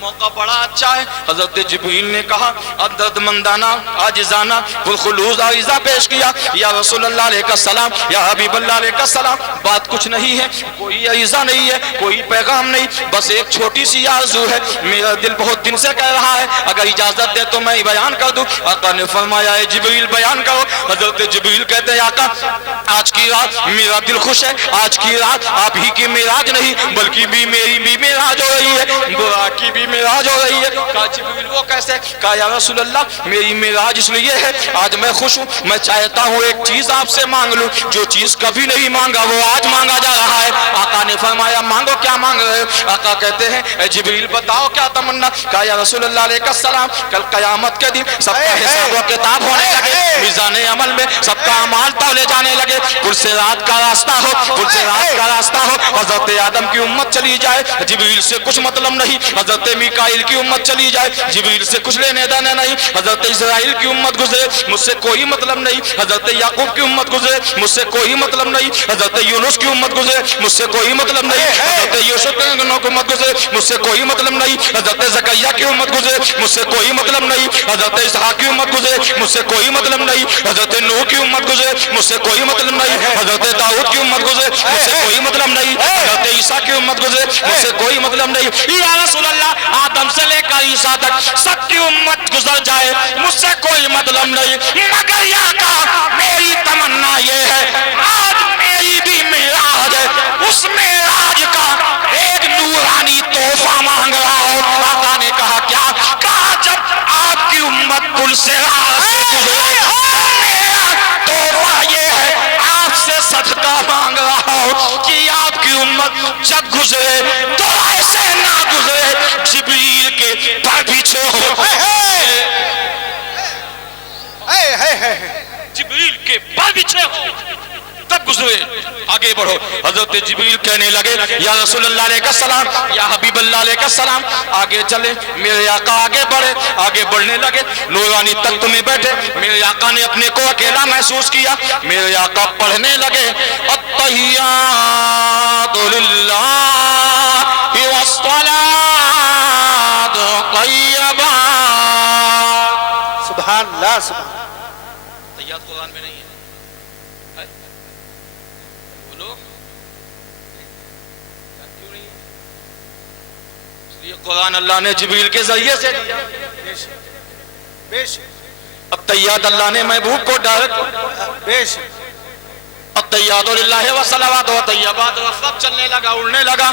موقع بڑا اچھا ہے. حضرت جبریل نے کہا درد مندانہ عاجزانہ بالخلوص عریضہ پیش کیا, یا رسول اللہ علیہ السلام, یا حبیب اللہ علیہ السلام, بات کچھ نہیں ہے, کوئی عریضہ نہیں ہے, کوئی پیغام نہیں, بس ایک چھوٹی سی آرزو ہے, میرا دل بہت دن سے کہہ رہا ہے, اگر اجازت دے تو میں بیان کر دوں. آقا نے فرمایا اے جبریل بیان کرو. حضرت جبریل کہتے ہیں آقا آج کی رات میرا دل خوش ہے, آج کی رات آپ ہی کی معراج نہیں بلکہ بھی میری بھی معراج ہو رہی ہے, براق کی بھی معراج ہو رہی ہے. کہا جبریل وہ کیسے؟ کہا یا رسول اللہ میری معراج اس لیے ہے آج میں خوش ہوں, میں چاہتا ہوں ایک چیز آپ سے مانگ لوں, جو چیز کبھی نہیں مانگا وہ آج مانگا جا رہا ہے. آقا نے فرمایا مانگو, کیا مانگ رہے ہو؟ آقا کہتے ہیں اے جبریل بتاؤ کیا تمنا. کہا یا رسول اللہ علیہ السلام کل قیامت کے دن سب کا حساب و کتاب ہونے لگے, میزان عمل میں سب کا اعمال تولے جانے لگے, پرسے رات کا راستہ ہو, پرسے رات کا راستہ ہو, حضرت آدم کی امت چلی جائے جبریل سے کچھ مطلب نہیں, حضرت میکائیل کی امت چلی جائے جبریل سے کچھ لینے دینے نہیں, حضرت اسرائیل کی امت گزرے مجھ سے کوئی مطلب نہیں, حضرت یعقوب کی امت گزرے مجھ سے کوئی مطلب نہیں, حضرت یونس کی امت گزرے مجھ سے کوئی مطلب نہیں, حضرت یوسف کی امت گزرے مجھ سے کوئی مطلب نہیں, حضرت زکریا کی امت گزرے مجھ سے کوئی مطلب نہیں, حضرت اسحاق کی امت گزرے مجھ سے کوئی مطلب نہیں, حضرت نوح کی امت گزرے مجھ سے کوئی مطلب نہیں, حضرت داؤد کی امت گزرے مجھ سے کوئی مطلب نہیں, حضرت عیسیٰ کی امت گزرے مجھ سے کوئی مطلب نہیں. یا رسول اللہ آدم سے لے کر عیسیٰ تک سب کی امت گزر جائے مجھ سے کوئی مطلب نہیں, مگر یا کا میری تمنا یہ ہے آج میری بھی معراج ہے, اس معراج کا ایک نورانی تحفہ مانگ رہا ہوں. آقا نے کہا کیا؟ کہا جب آپ کی امت پل سے صدقہ مانگ رہا ہوں کہ آپ کی امت جب گزرے تو ایسے نہ گزرے جبریل کے پر پیچھے ہو, جبریل کے پر پیچھے ہو تب گزرے. آگے بڑھو. حضرت جبریل کہنے لگے یا رسول اللہ علیہ السلام, یا حبیب اللہ علیہ السلام آگے چلے. میرے آقا آگے بڑھے, آگے بڑھنے لگے, نورانی تخت میں بیٹھے. میرے آقا نے اپنے کو اکیلا محسوس کیا. میرے آقا پڑھنے لگے التحیات للہ والصلاۃ طیبات. سبحان اللہ, سبحان تحیات قرآن میں نہیں ہے, قرآن اللہ نے جبریل کے ذریعے سے دیا. التحیات اللہ نے محبوب کو ڈائریکٹ التحیات للہ والصلوات والطیبات, سب چلنے لگا, اڑنے لگا.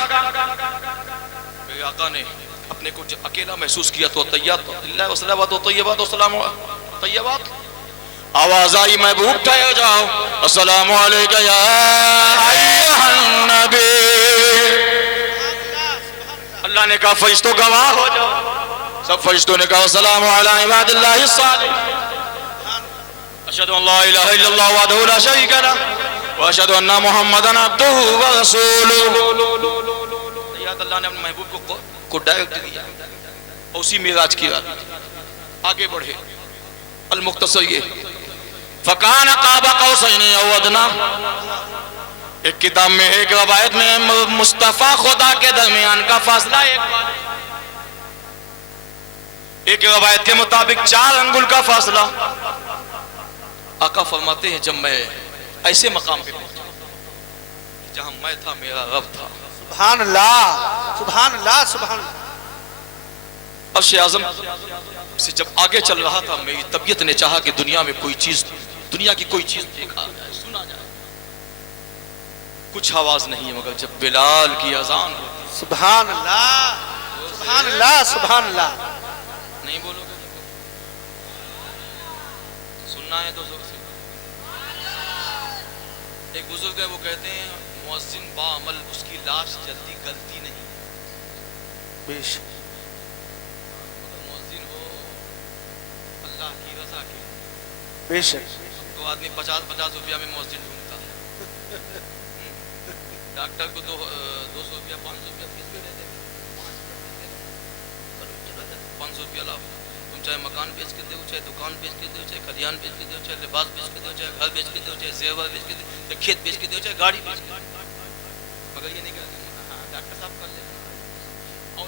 میرے آقا نے اپنے کو جب اکیلا محسوس کیا تو التحیات للہ والصلوات والطیبات والسلام طیبات, آواز آئی محبوب ٹھہر جاؤ, السلام علیکہ یا ایھا النبی. اللہ نے کہا فرشتوں گواہ ہو جاؤ. سب فرشتوں نے کہا السلام علی عباد اللہ الصالحین, اشہد ان لا الہ الا اللہ وحدہ لا شریک لہ واشہد ان محمدا عبدہ ورسولہ. اللہ نے اپنے محبوب کو ڈائریکٹ دیا, اسی معراج کی رات. آگے بڑھے. المختصر یہ فکان قاب قوسین او ادنی. ایک کتاب میں ایک روایت میں مصطفیٰ خدا کے درمیان کا فاصلہ ایک روایت کے مطابق 4 انگل کا فاصلہ. آقا فرماتے ہیں جب میں ایسے مقام پہ پہنچا جہاں میں تھا میرا رب تھا. سبحان اللہ, سبحان اللہ, سبحان اللہ. عرش اعظم سے جب آگے چل رہا تھا میری طبیعت نے چاہا کہ دنیا میں کوئی چیز, دنیا کی کوئی چیز دیکھا جائے, سنا جائے. کچھ آواز نہیں ہے مگر جب بلال کی اذان ہو. سبحان اللہ, سبحان اللہ, سبحان اللہ. نہیں بولو گے سننا ہے تو زور سے. ایک بزرگ ہے وہ کہتے ہیں مؤذن با عمل اس کی لاش جلدی گلتی نہیں. مؤذن ہو اللہ کی رضا کے, بے شک. تو آدمی 50 روپیہ میں مؤذن ڈھونڈتا ہے. ڈاکٹر کو 200 روپیہ 500 روپیہ فیس بھی دیتے, 500 روپیہ لاؤ. تم چاہے مکان بیچ کے دو, چاہے دکان بیچ کے دو, چاہے کھلیان بیچ کے دو, چاہے لباس بیچ کے دو, چاہے گھر بیچ کے دو, چاہے زیور بیچ کے دو, چاہے کھیت بیچ کے دو, چاہے گاڑی بیچ کے دو, مگر یہ نہیں کہتے ڈاکٹر صاحب کر لیتے. اور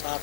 7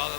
12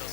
10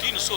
300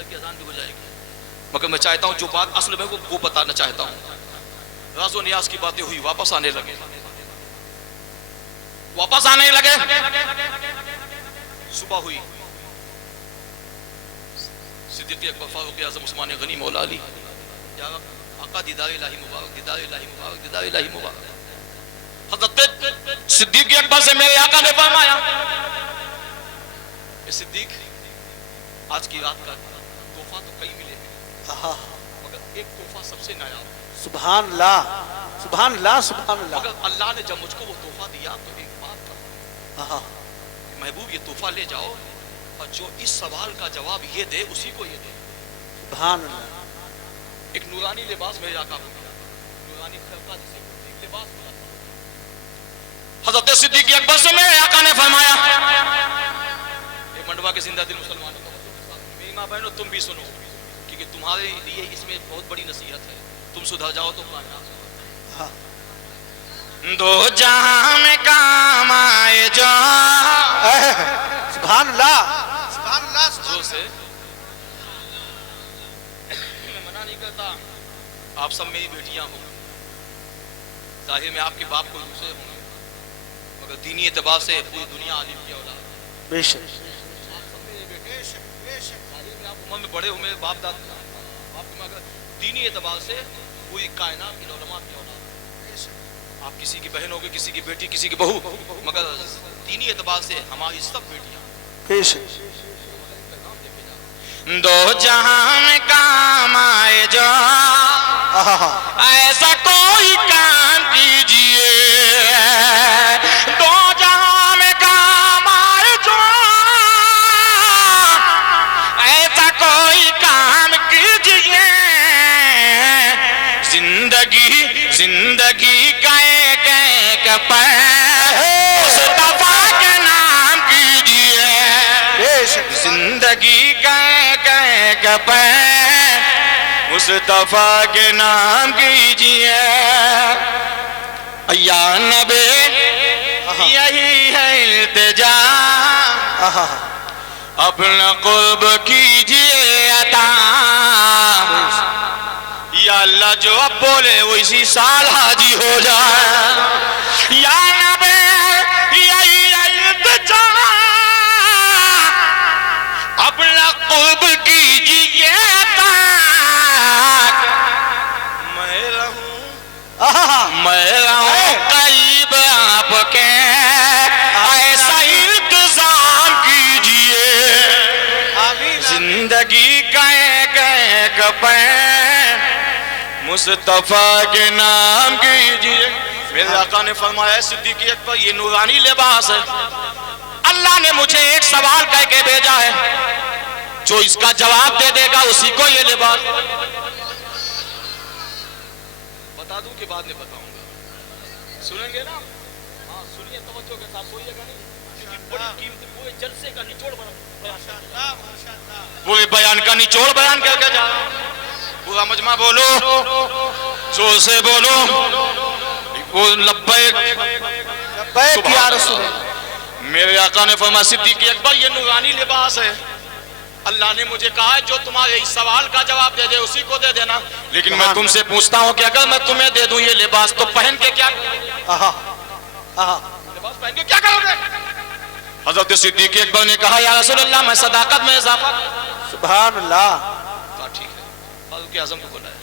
فجر کی اذان بھی ہو جائے گی، مگر میں چاہتا ہوں جو بات اصل میں وہ بتانا چاہتا ہوں. راز و نیاز کی باتیں ہوئی، واپس آنے لگے. صبح ہوئی، صدیق اکبر، فاروق اعظم، عثمان غنی، مولا علی، یا رب آقا دیدار الہی مبارک، دیدار الہی مبارک، دیدار الہی مبارک. حضرت صدیق اکبر سے میرے آقا نے فرمایا، اے صدیق، آج کی رات کا تحفہ تو کئی ملے ہیں، مگر ایک تحفہ سب سے نایاب ہے. سبحان اللہ، سبحان اللہ، سبحان اللہ. مگر اللہ نے جب مجھ کو وہ تحفہ دیا تو ایک بات کہا، محبوب یہ تحفہ لے جاؤ اور جو اس سوال کا جواب یہ دے اسی کو یہ دے. سبحان اللہ. ایک نورانی لباس میرے آقا کو ملا، نورانی خرقہ جسے ایک لباس ملا. حضرت صدیق اکبر سے میرے آقا نے فرمایا، اے منڈوا کے زندہ دل مسلمانوں، میری ماں بہنوں تم بھی سنو، کیونکہ تمہارے لیے اس میں بہت بڑی نصیحت ہے. تم سدھر جاؤ تو کائنات سدھر. دو جہاں میں کام آئے جا. سبحان اللہ، سبحان اللہ، سبحان زور سے میں منع نہیں کرتا، آپ سب میری بیٹیاں ہوں، ظاہر میں آپ کے باپ کو دوسرے ہوں گے، مگر دینی اعتبار سے پوری دنیا عالم کی اولاد ہے. بے شک. آپ سب میرے بیٹے، ظاہر میں آپ عمر میں بڑے ہو، میرے باپ دادا آپ کو، مگر دینی اعتبار سے پوری کائنات کی علماء کی اولاد. آپ کسی کی بہن ہوگی، کسی کی بیٹی، کسی کی بہو، مگر دینی اعتبار سے ہماری سب بیٹیاں. بے شک. دو جہاں میں کام آئے جا، ایسا کوئی کام کیجئے. دو جہاں میں کام آئے جا، ایسا کوئی کام کیجئے. زندگی کا ایک ایک پل مصطفیٰ کے نام کیجئے. بے شک. زندگی کا ایک ایک پل مصطفیٰ کے نام کیجئے. یا نبی یہی ہے التجا، اپنا قرب کیجئے عطا. یا اللہ جو اب بولے وہ اسی سال حاجی ہو جائے. یا نبی یہی التجا، اپنا قرب کیجئے عطا. میں رہوں قریب آپ کے، ایسا انتظام کیجئے. زندگی کا ایک ایک پل مصطفیٰ کے نام کیجئے. میرے آقا نے فرمایا، صدیق اکبر یہ نورانی لباس ہے، اللہ نے مجھے ایک سوال کہہ کے بھیجا ہے، جو اس کا جواب دے دے گا اسی کو یہ لباس. بتا دوں کہ بعد میں بتاؤں گا، سنیں گے نا؟ ہاں سنیے توجہ کے ساتھ، سوئیے گا نہیں، کیونکہ بڑی قیمت پورے جلسے کا نچوڑ پورے بیان کا نچوڑ بیان کر کے جا. پورا مجمع بولو، زور سے بولو، لبیک لبیک یا رسول اللہ. میرے آقا نے فرمایا، صدیق اکبر یہ نورانی لباس ہے، اللہ نے مجھے کہا ہے جو تمہارے اس سوال کا جواب دے دے اسی کو دے دینا. لیکن میں تم سے پوچھتا ہوں کہ اگر میں تمہیں دے دوں یہ لباس تو پہن کے کیا لباس پہن کے کیا کرو گے؟ حضرت صدیق اکبر نے کہا، یا رسول اللہ میں صداقت میں اضافہ. سبحان اللہ. ٹھیک ہے، فاروق اعظم کو بلایا.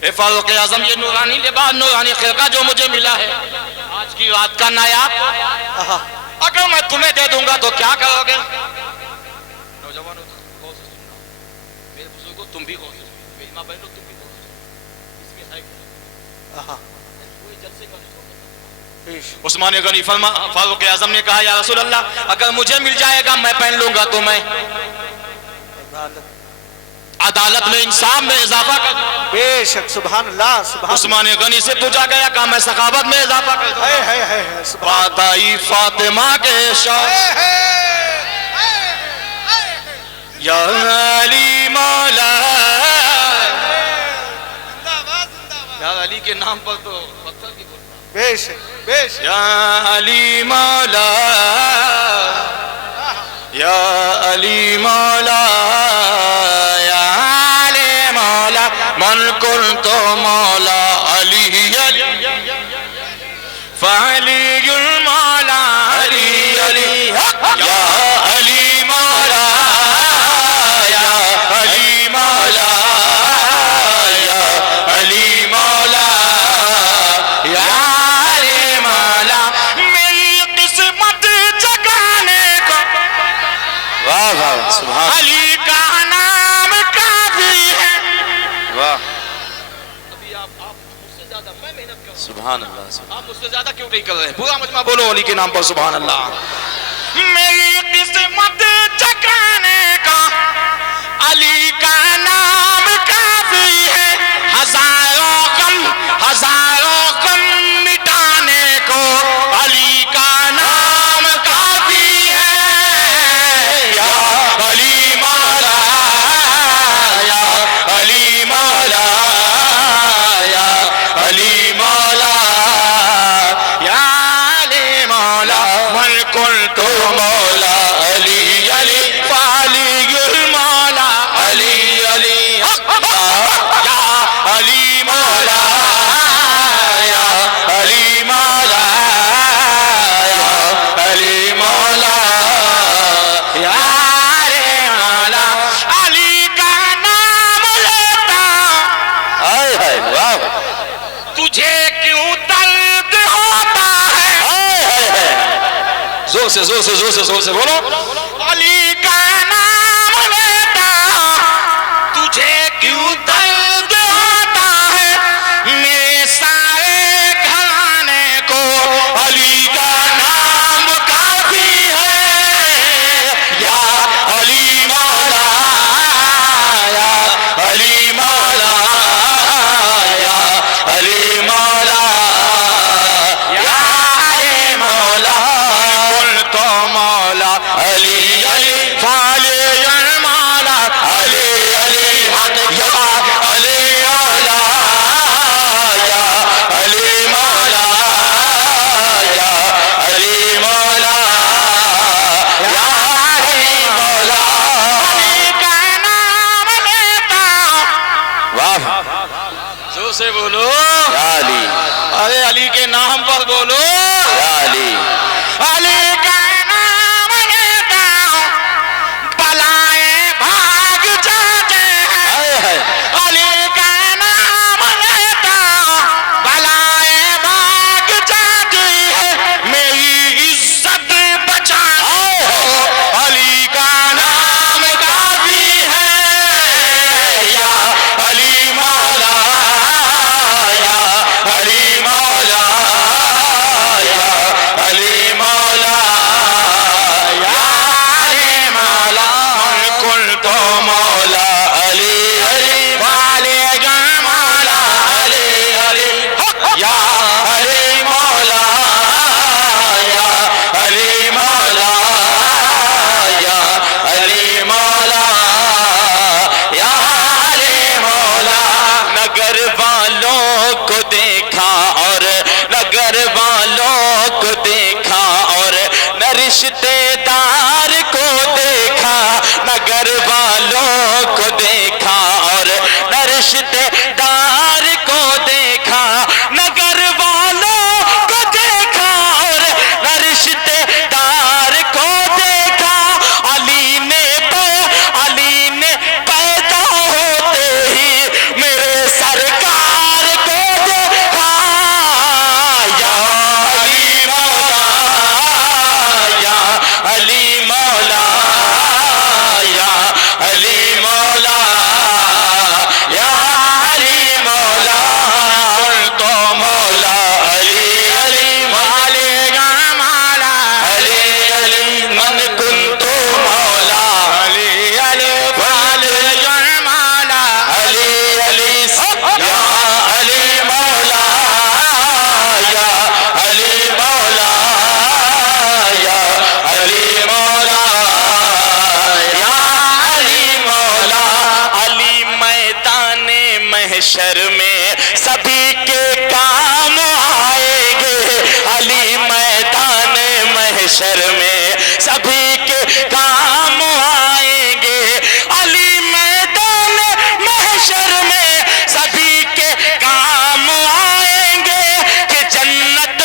اے فاروق اعظم یہ نورانی لباس، نورانی خرقہ جو مجھے ملا ہے آج کی رات کا نایاب، اگر میں تمہیں دے دوں گا تو کیا کرو گے؟ نوجوانوں غور سے سننا، میرے بزرگوں تم بھی غور سے سننا، میری ماں بہنوں تم بھی غور سے سننا، اس میں ہے کوئی جلسے کا نہیں. عثمان غنی فاروق اعظم نے کہا، یا رسول اللہ اگر مجھے مل جائے گا میں پہن لوں گا تو میں عدالت میں انصاف میں اضافہ کر دوں. بے شک. سبحان اللہ، سبحان. عثمان غنی سے پوچھا گیا، کہا میں ثقافت میں اضافہ کر دوں. بات آئی فاطمہ کے شوق، یا علی مولا. یار علی کے نام پر تو پتھر کی بولتا. بے شک، بے شک. یا علی مولا، یا علی مولا، یا زیادہ میں محنت کروں. سبحان اللہ. آپ مجھ سے زیادہ کیوں نہیں کر رہے ہیں؟ پورا مجمع بولو علی کے نام پر سبحان اللہ. میری قسمت چکانے کا علی کا نام کافی ہے. ہزاروں غم مٹانے کو علی کا نام کافی ہے. یا علی مولا یا علی مولا یا علی مولا یا علی مولا من کنت مولا علی علی فعلی المولا علی علی یا علی مولا یا علی مولا یا علی مولا یا علی مولا علی کا نام لیتا تجھے کیوں درد ہوتا ہے. زور سے بولو. علی کا نام لیتا تجھے کیوں درد ہوتا ہے. میرے سارے گھرانے کو علی کا نام کافی ہے. یا علی مولا یا علی مولا یا علی مولا یا علی مولا کل تو مولا علی علی فعلی المولا علی علی یا علی مولا یا علی مولا یا علی مولا یا علی مولا علی کا نام لیتا. واہ زور سے بولو. یا علی. ارے علی کے نام پر بولو. یا علی. علی کا نام لیتا بلائیں بھاگ جاتے ہیں. علی کا نام لیتا بلائیں بھاگ جاتی ہے. میری عزت بچانے کو علی کا نام کافی ہے. یا علی مولا یا علی مولا یا علی مولا یا علی مولا من کنت مولا علی علی والی کا مولا علی علی یا علی مولا یا علی مولا یا علی مولا یا علی مولا. نگر والوں کو دیکھا اور نگر والوں کو دیکھا اور نہ رشتے دار کو دیکھا. نگر والوں کو دیکھا اور نہ رشتے دار کو دیکھا. نگر والوں کو دیکھا اور نہ رشتے دار کو دیکھا. علی نے پیدا ہوتے ہی میرے سرکار کو دیکھا. یا علی مولا یا علی مولا یا علی مولا یا علی مولا کل تو مولا علی علی علی کا مولا علی علی من کنت مولا علی علی فعلی المولا علی علی یا علی مولا یا علی مولا یا علی مولا یا علی مولا. علی میدان محشر میں سبھی کے کام آئیں گے. علی میدان محشر میں سبھی کے کام آئیں گے. علی میدان محشر میں سبھی کے کام آئیں گے. کہ جنت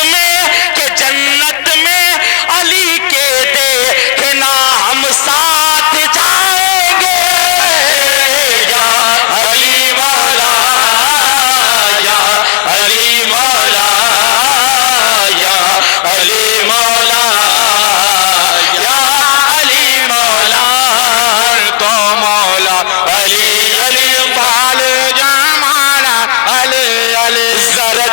میں علی کے دیکھنا ہم ساتھ جائیں گے. یا علی مولا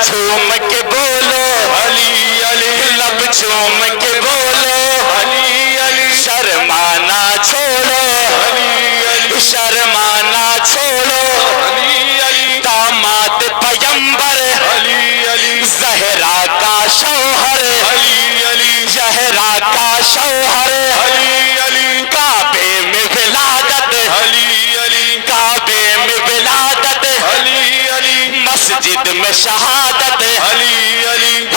چوم کے بولو علی علی، لب چوم کے بولو علی علی، شرمانا چھوڑو علی علی، شرمانا چھوڑو علی علی، داماد پیمبر علی علی، زہرا کا شوہر علی علی، زہرا کا شوہر علی علی، کعبے میں ولادت علی علی، کعبے میں ولادت علی علی، مسجد میں شہادت علی علی،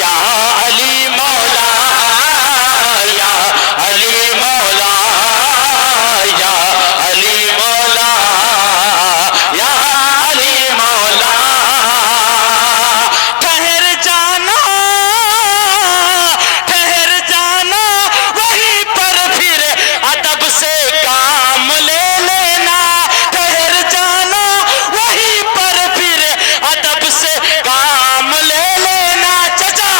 یا علی مولا، یا علی مولا، یا علی مولا، یا علی مولا، ٹھہر جانا، ٹھہر جانا، وہیں پر پھر ادب سے کام لے لینا، ٹھہر جانا، وہیں پر پھر ادب سے کام لے لینا، چچا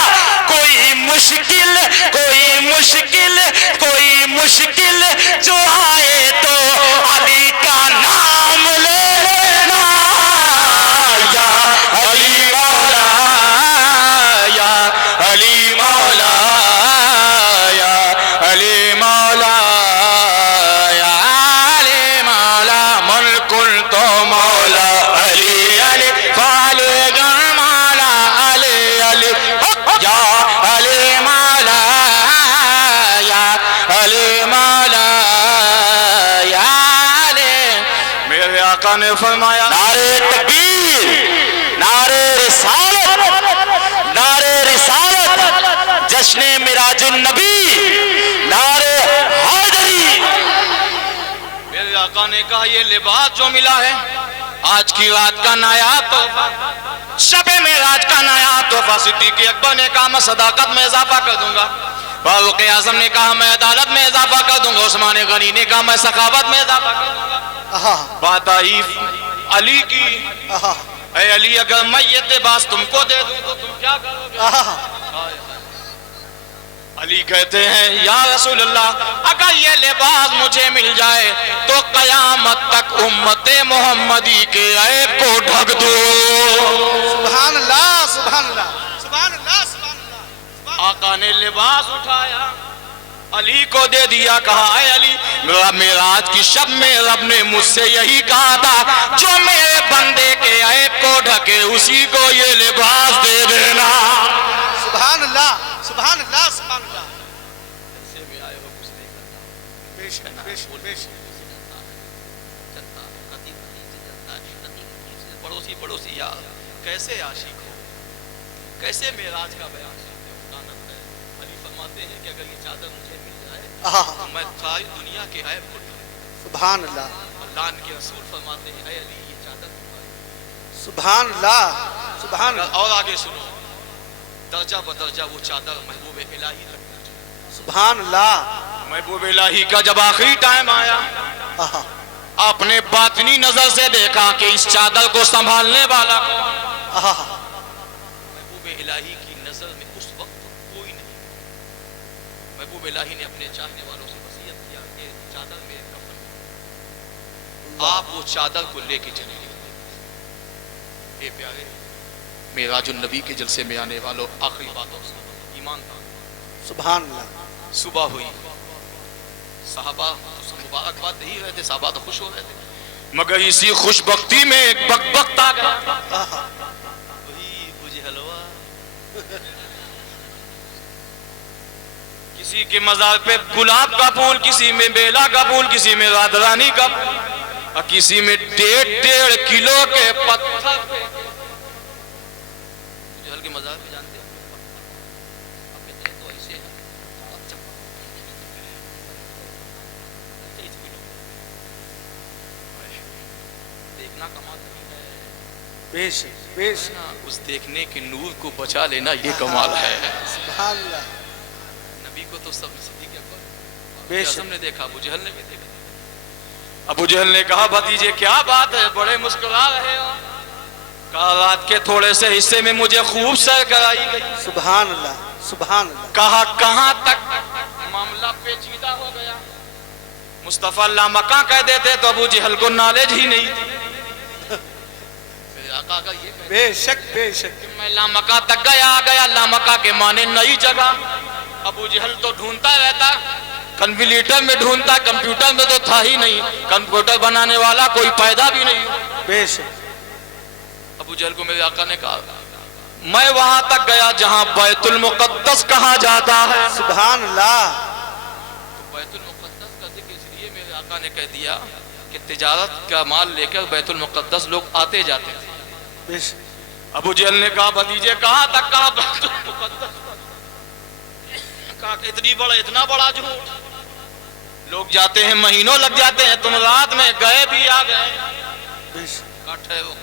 کوئی مشکل، کوئی مشکل، کوئی مشکل جو آئے تو علی کا نام لے لینا، یا علی مولا، یا علی مولا، یا علی مولا، یا علی مولا، ملک تو مولا علی علی، خالق مولا علی علی، یا علی مولا، یا علی مولا، یا علی، میرے آقا نے فرمایا نعرہ تکبیر، نعرہ رسالت، نعرہ رسالت، جشن معراج النبی، نعرہ حیدری۔ میرے آقا نے کہا یہ لباس جو ملا ہے آج کی رات کا نایاب تحفہ، شب معراج کا نایاب تحفہ، صدیق اکبر نے کہا میں صداقت میں اضافہ کر دوں گا، فاروق اعظم نے کہا میں عدالت میں اضافہ کر دوں گا، عثمان غنی نے کہا میں سخاوت میں اضافہ کر دوں گا۔ بات آئی علی کی، اے علی اگر میں یہ لباس تم کو دے دوں تو تم کیا کرو گے؟ علی کہتے ہیں یا رسول اللہ اگر یہ لباس مجھے مل جائے تو قیامت تک امت محمدی کے عیب کو ڈھک دو۔ سبحان اللہ، سبحان اللہ، سبحان اللہ، سبحان اللہ۔ آقا نے لباس اٹھایا، علی کو دے دیا، کہا اے علی میرا معراج کی شب میں رب نے مجھ سے یہی کہا تھا جو میرے بندے کے عیب کو ڈھکے اسی کو یہ لباس دے دینا۔ سبحان اللہ، سبحان اللہ، سبحان اللہ۔ ایسے میں آئے ہو کچھ نہیں کرتا، بے شک، بے شک، بے شک۔ پڑوسی پڑوسی یار کیسے عاشق ہو، کیسے معراج کا بیان کرتے ہو، کانت ہے۔ علی فرماتے ہیں کہ اگر یہ چادر مجھے مل جائے تو میں ساری دنیا کے عیب کو ڈھک دوں۔ سبحان اللہ، اللہ کے رسول فرماتے ہیں اے علی یہ چادر تمہاری۔ سبحان اللہ، سبحان اللہ، اور آگے سنو، درجہ بدرجہ وہ چادر محبوب الہی تک پہنچی۔ سبحان اللہ۔ محبوب الہی کا جب آخری ٹائم آیا آپ نے باطنی نظر سے دیکھا کہ اس چادر کو سنبھالنے والا کون؟ محبوب الہی کی نظر میں اس وقت کوئی نہیں۔ محبوب الہی نے اپنے چاہنے والوں سے وصیت کیا کہ چادر میں کفن، آپ وہ چادر کو لے کے چلے گئے۔ اے پیارے معراج النبی کے جلسے میں آنے والوں، آخری باتوں سے ایمان تھا۔ سبحان اللہ۔ صبح ہوئی، صحابہ مبارکباد نہیں رہے تھے، صحابہ تو خوش ہو رہے تھے، مگر اسی خوش بختی میں ایک بکبخت آ گیا۔ وہی مجھے حلوہ، کسی کے مزار پہ گلاب کا پھول، کسی میں بیلا کا پھول، کسی میں رادرانی کا پھول، اور کسی میں 1.5 کلو کے پتھر پہ جہل کے مزار پہ جانتے ہیں آپ کہتے ہیں تو ایسے دیکھنا کمال نہیں ہے، بے شک، بے شک، اس دیکھنے کے نور کو بچا لینا یہ کمال ہے۔ سبحان اللہ، نبی کو تو سب صدیق اکبر بے شک۔ اعظم نے دیکھا، ابو جہل نے بھی دیکھا۔ ابو جہل نے کہا بھتیجے کیا بات ہے، بڑے مسکرا رہے ہو؟ کہا رات کے تھوڑے سے حصے میں مجھے خوب سیر کرائی گئی۔ سبحان اللہ، سبحان اللہ۔ کہا کہاں تک معاملہ پیچیدہ ہو گیا؟ مصطفیٰ اللہ مکہ کہہ دیتے تو ابو جہل کو نالج ہی نہیں تھی۔ میرے آقا کا یہ کہنا بے شک بے شک. کہ میں لامکہ تک گیا لامکہ کے معنی نئی جگہ. ابو جہل تو ڈھونڈتا رہتا, کنویلیٹر میں ڈھونڈتا, کمپیوٹر میں تو تھا ہی نہیں, کمپیوٹر بنانے والا کوئی پیدا بھی نہیں. بے شک. ابو جہل کو میرے آقا نے کہا میں وہاں تک گیا جہاں بیت المقدس کہا جاتا ہے. سبحان اللہ. بیت المقدس کا ذکر اس لیے میرے آقا نے کہہ دیا کہ تجارت کا مال لے کر بیت المقدس لوگ آتے جاتے تھے. بے شک. ابو جہل نے کہا بھتیجے کہاں تک, کہا بیت المقدس. کہا کہ اتنا بڑا جھوٹ, لوگ جاتے ہیں مہینوں لگ جاتے ہیں, تم رات میں گئے بھی آ گئے. بے شک. کہا ٹھہرو,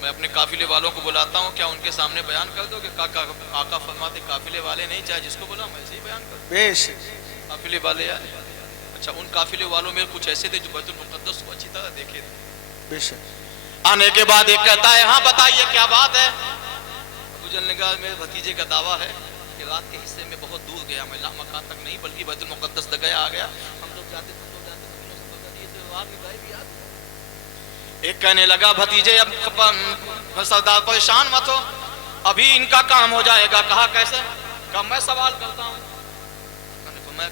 میں اپنے قافلے والوں کو بلاتا ہوں, کیا ان کے سامنے بیان کر دو کہ آقا فرماتے قافلے والے نہیں, چاہے جس کو بلا میں ایسے ہی بیان کر دوں. بے شک. قافلے والے آئے. اچھا ان قافلے والوں میں کچھ ایسے تھے جو بیت المقدس کو اچھی طرح دیکھے تھے. بے شک. آنے کے بعد ایک کہتا ہے ہاں بتائیے کیا بات ہے. ابو جہل نے کہا میرے بھتیجے کا دعویٰ ہے کہ رات کے حصے میں بہت دور گیا, میں لامکان تک نہیں بلکہ بیت المقدس تک گیا آ گیا. ہم لوگ جاتے ایک کہنے لگا بھتیجے اب سردار پریشان مت ہو, ابھی ان کا کام ہو جائے گا. کہا کیسے؟ کہا میں سوال کرتا ہوں. میں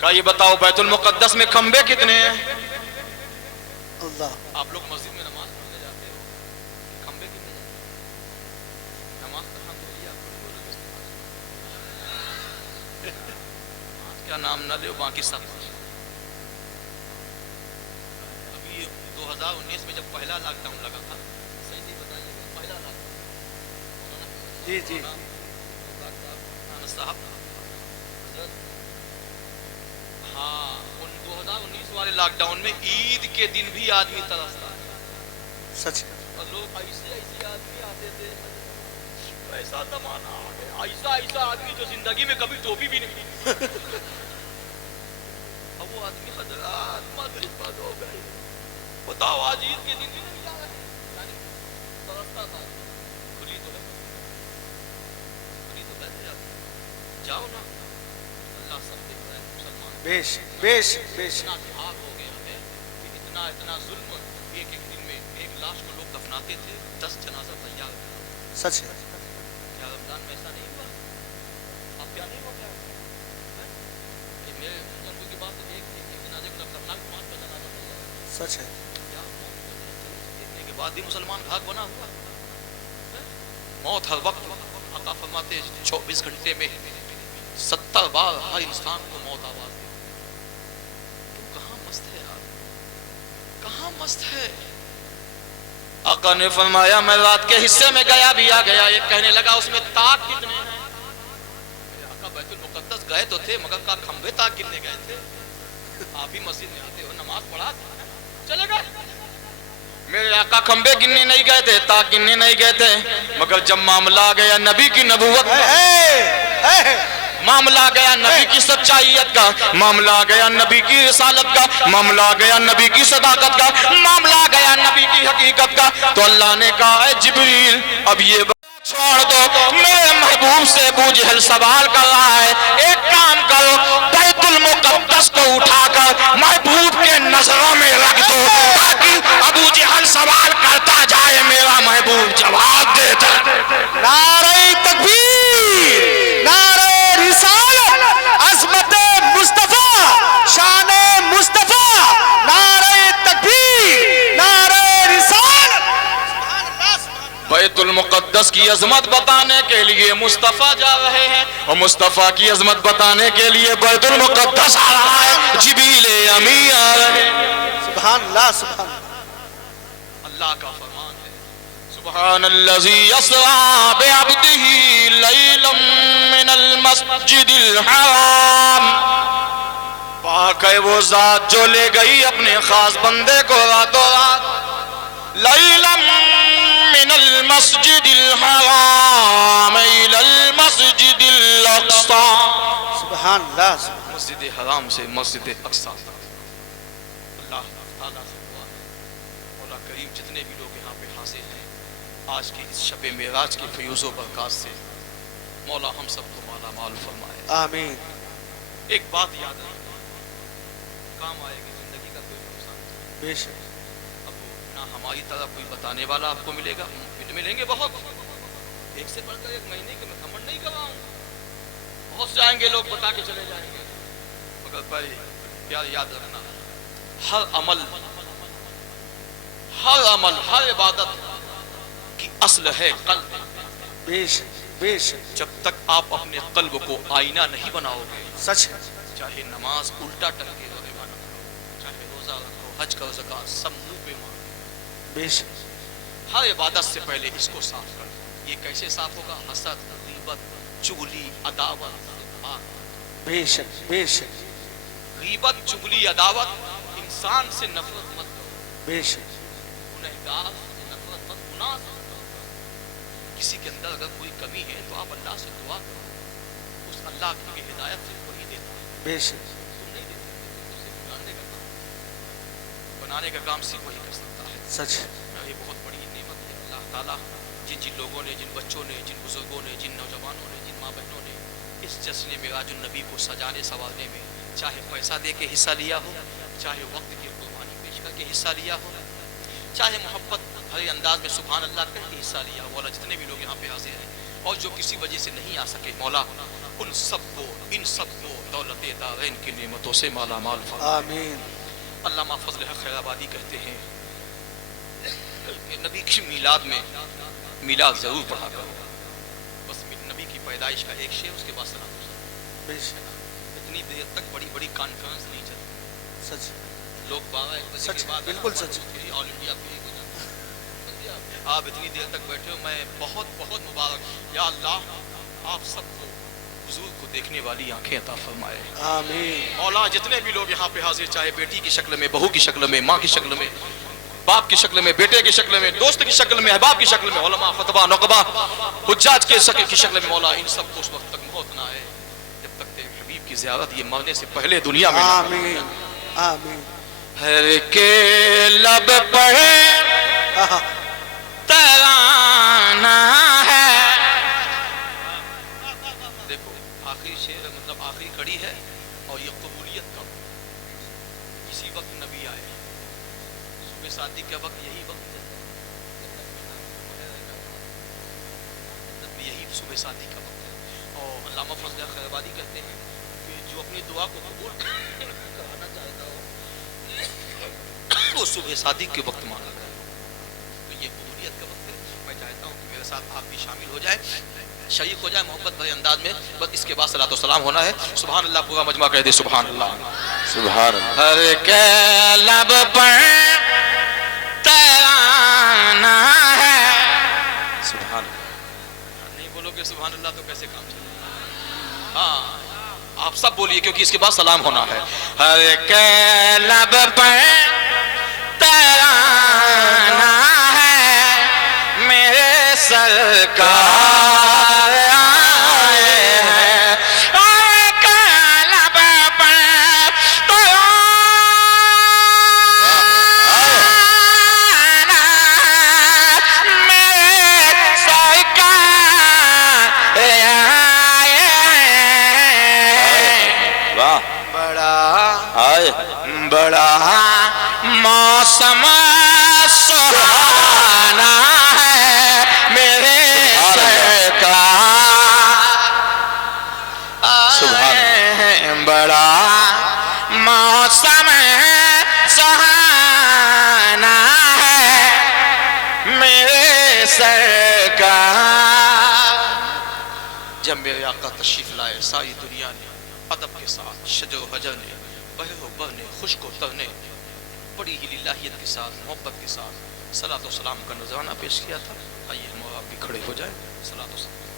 کہا یہ بتاؤ بیت المقدس میں کھمبے کتنے ہیں؟ اللہ. آپ لوگ مسجد میں نماز پڑھنے جاتے ہو, کھمبے کتنے ہیں؟ نماز پڑھنا تو لیا کیا نام نہ لے باقی سب. ابھی 2019 میں جب پہلا لاک ڈاؤن لگا تھا, صحیح سے بتائیے پہلا لاک ڈاؤن. جی جی. صاحب ہاں, ان 2019 والے لاک ڈاؤن میں عید کے دن بھی آدمی ترستا ہے. سچ. اور لوگ ایسے آدمی آتے تھے, ایسا زمانہ آ گیا, ایسا آدمی جو زندگی میں کبھی ٹوپی بھی نہیں. اب وہ آدمی حضرات مغرب بند ہو گئی, بتاؤ آج عید کے دن بھی نہیں جا رہے, یعنی ترستا تھا. کھلی تو ہے, کھلی تو کہتے جاؤ نا, اللہ سب دیکھ رہا ہے. مسلمان بے شک بے شک بے شک. اتنا بہار ہو گیا ہے کہ اتنا ظلم, ایک دن میں ایک لاش کو لوگ دفناتے تھے, 10 جنازہ تیار. سچ ہے. کیا رمضان میں ایسا نہیں ہوا؟ اب کیا نہیں ہو گیا؟ میرے بزرگوں کی بات ہے, ایک جنازے کو دفنا کے 5 جنازہ تیار. سچ ہے. کیا دیکھنے کے بعد بھی مسلمان گھاگ بنا ہوا. موت ہر وقت, آقا فرماتے 24 گھنٹے میں 70 بار ہر انسان کو موت آواز دے. تو کہاں مست ہے یار, کہاں مست ہے. آقا نے فرمایا میں رات کے حصے میں گیا بھی آ گیا. ایک کہنے لگا اس میں تاک کتنے ہیں؟ آقا بیت المقدس گئے تو تھے مگر کا کھمبے تاک کتنے گئے تھے؟ آپ بھی مسجد میں آتے ہو, نماز پڑھا چلے گئے. میرے آقا کھمبے گننے نہیں گئے تھے, تاک گننے نہیں گئے تھے, مگر جب معاملہ آ گیا نبی کی نبوت کا, معاملہ آ گیا نبی کی سچائیت کا, معاملہ آ گیا نبی کی رسالت کا, معاملہ آ گیا نبی کی صداقت کا, معاملہ آ گیا نبی کی حقیقت کا, تو اللہ نے کہا اے جبریل اب یہ چھوڑ دو, میرے محبوب سے ابو جہل سوال کر رہا ہے, ایک کام کرو بیت المقدس کو اٹھا کر محبوب کے نظروں میں رکھ دو تاکہ ابو جہل سوال کرتا جائے میرا محبوب جواب دیتا. نعرہ تکبیر, نعرہ رسالت, عظمت مصطفیٰ, شان مصطفیٰ, نعرہ تکبیر, نعرہ رسالت. بیت المقدس کی عظمت بتانے کے لیے مصطفیٰ جا رہے ہیں, اور مصطفیٰ کی عظمت بتانے کے لیے بیت المقدس آ رہا ہے, جبریل امین آ رہے ہیں. سبحان اللہ سبحان اللہ. اللہ کا فرمان ہے سبحان الذی اسریٰ بعبدہ لیلا من المسجد الحرام. پاک ہے وہ ذات جو لے گئی اپنے خاص بندے کو راتوں رات, لیلا من المسجد الحرام الى المسجد الاقصی. سبحان اللہ. مسجد حرام سے مسجد اقصی. اللہ تعالیٰ سے دعا ہے مولا کریم جتنے بھی لوگ یہاں پہ حاضر ہیں آج کی اس شب معراج کے فیوز و برکات سے مولا ہم سب کو مالا مال فرمائے. آمین. ایک بات یاد رکھنا, کام آئے گی زندگی کا کوئی نقصان. بے شک. اب نہ ہماری طرح کوئی بتانے والا آپ کو ملے گا. ملیں گے بہت, ایک سے بڑھ کر ایک, مہینے کے میں کمنڈ نہیں کر رہا ہوں, بہت سے آئیں گے لوگ بتا کے چلے جائیں گے, مگر بھائی پیار یاد رکھنا, ہر عمل ہر عبادت کی اصل ہے قلب. بے شک جب تک آپ اپنے قلب کو آئینہ نہیں بناؤ گے, سچ ہے. چاہے نماز الٹا ٹنگے روزہ کرو, چاہے روزہ رکھو, حج کرو, زکات سب منہ پہ مارو. بے شک ہر عبادت سے پہلے اس کو صاف کر. یہ کیسے صاف ہوگا؟ حسد, غیبت, چغلی, عداوت. بے شک بے شک غیبت, چغلی, عداوت. انسان سے نفرت مت کرو, بے شک گنہگار سے نفرت مت, گناہ سے نفرت کرو. کسی کے اندر اگر کوئی کمی ہے تو آپ اللہ سے دعا کرو, اس اللہ کی ہدایت سے وہی دیتا ہے. بے شک تم نہیں دیتے, اسے بنانے کا کام صرف وہی کر سکتا ہے. سچ. یہ بہت بڑی نعمت ہے. اللہ تعالیٰ جن لوگوں نے, جن بچوں نے, جن بزرگوں نے, جن نوجوانوں نے, جن ماں بہنوں نے اس جشن معراج النبی کو سجانے سنوارنے میں چاہے پیسہ دے کے حصہ لیا ہو, چاہے وقت کی قربانی پیش کر کے حصہ لیا ہو, چاہے محبت بھرے انداز میں سبحان اللہ کہہ کے حصہ لیا ہو, مولا جتنے بھی لوگ یہاں پہ حاضر ہیں اور جو کسی وجہ سے نہیں آ سکے, مولا ان سب کو دولت دارین کی نعمتوں سے مالا مال فرما. آمین. علامہ فضل حق خیر آبادی کہتے ہیں کہ نبی کی میلاد میں میلاد ضرور پڑھا کرو, بس نبی کی پیدائش کا ایک شعر, اس کے بعد سلام. بے شک اتنی دیر تک بڑی بڑی کانفرنس نہیں چلتی. سچ لوگ 12-1 بجے سچ کے بعد بالکل سچ. آل انڈیا پہ آپ اتنی دیر تک بیٹھے ہو, میں بہت بہت مبارک. یا اللہ آپ سب کو حضور کو دیکھنے والی آنکھیں عطا فرمائے. آمین. مولا جتنے بھی لوگ یہاں پہ حاضر, چاہے بیٹی کی شکل میں, بہو کی شکل میں, ماں کی شکل میں, باپ کی شکل میں, بیٹے کی شکل میں, دوست کی شکل میں, احباب کی شکل میں, علماء, خطبہ, نقبہ, حجاج کے شکل کی شکل میں, مولا ان سب کو اس وقت تک موت نہ آئے جب تک تیرے حبیب کی زیارت یہ مرنے سے پہلے دنیا میں. آمین آمین. ہر کے لب پر ترانہ ہے. دیکھو آخری شعر مطلب آخری کڑی ہے, اور یہ قبولیت کا اسی وقت نبی آئے. صبح شادی کا وقت یہی وقت ہے, یہی صبح شادی کا وقت ہے. اور علامہ فضل خیر آبادی کہتے ہیں کہ جو اپنی دعا کو قبول کرانا چاہتا ہو وہ صبح شادی کے وقت مانگا کرے. تو یہ قبولیت کا وقت ہے. میں چاہتا ہوں کہ میرے ساتھ آپ بھی شامل ہو جائیں, شریک ہو جائے محبت بھرے انداز میں. بس اس کے بعد صلاۃ و سلام ہونا ہے. سبحان اللہ, پورا مجمع کہہ دے سبحان اللہ. سبحان اللہ. ہر کے لب پر ترانہ ہے. سبحان اللہ. نہیں بولو گے سبحان اللہ تو کیسے کام چلے گا؟ ہاں آپ سب بولیے کیونکہ اس کے بعد سلام ہونا ہے. ہر کے لب پر ترانہ ہے, میرے سرکار آئے ہیں. ہر کے لب پر ترانہ, میرے سرکار آئے ہیں. واہ بڑا موسم سہانا ہے, میرے سرکار آئے ہیں. بڑا موسم سہانا ہے, میرے سرکار. جب میرے آقا تشریف لائے ساری دنیا نے ادب کے ساتھ, شجر و حجر نے, بحر و بر نے, خشک و تر نے بڑی ہی للہیت کے ساتھ, محبت کے ساتھ صلاۃ و سلام کا نذرانہ پیش کیا تھا. آئیے ہم اور آپ بھی کھڑے ہو جائیں. صلاۃ و سلام.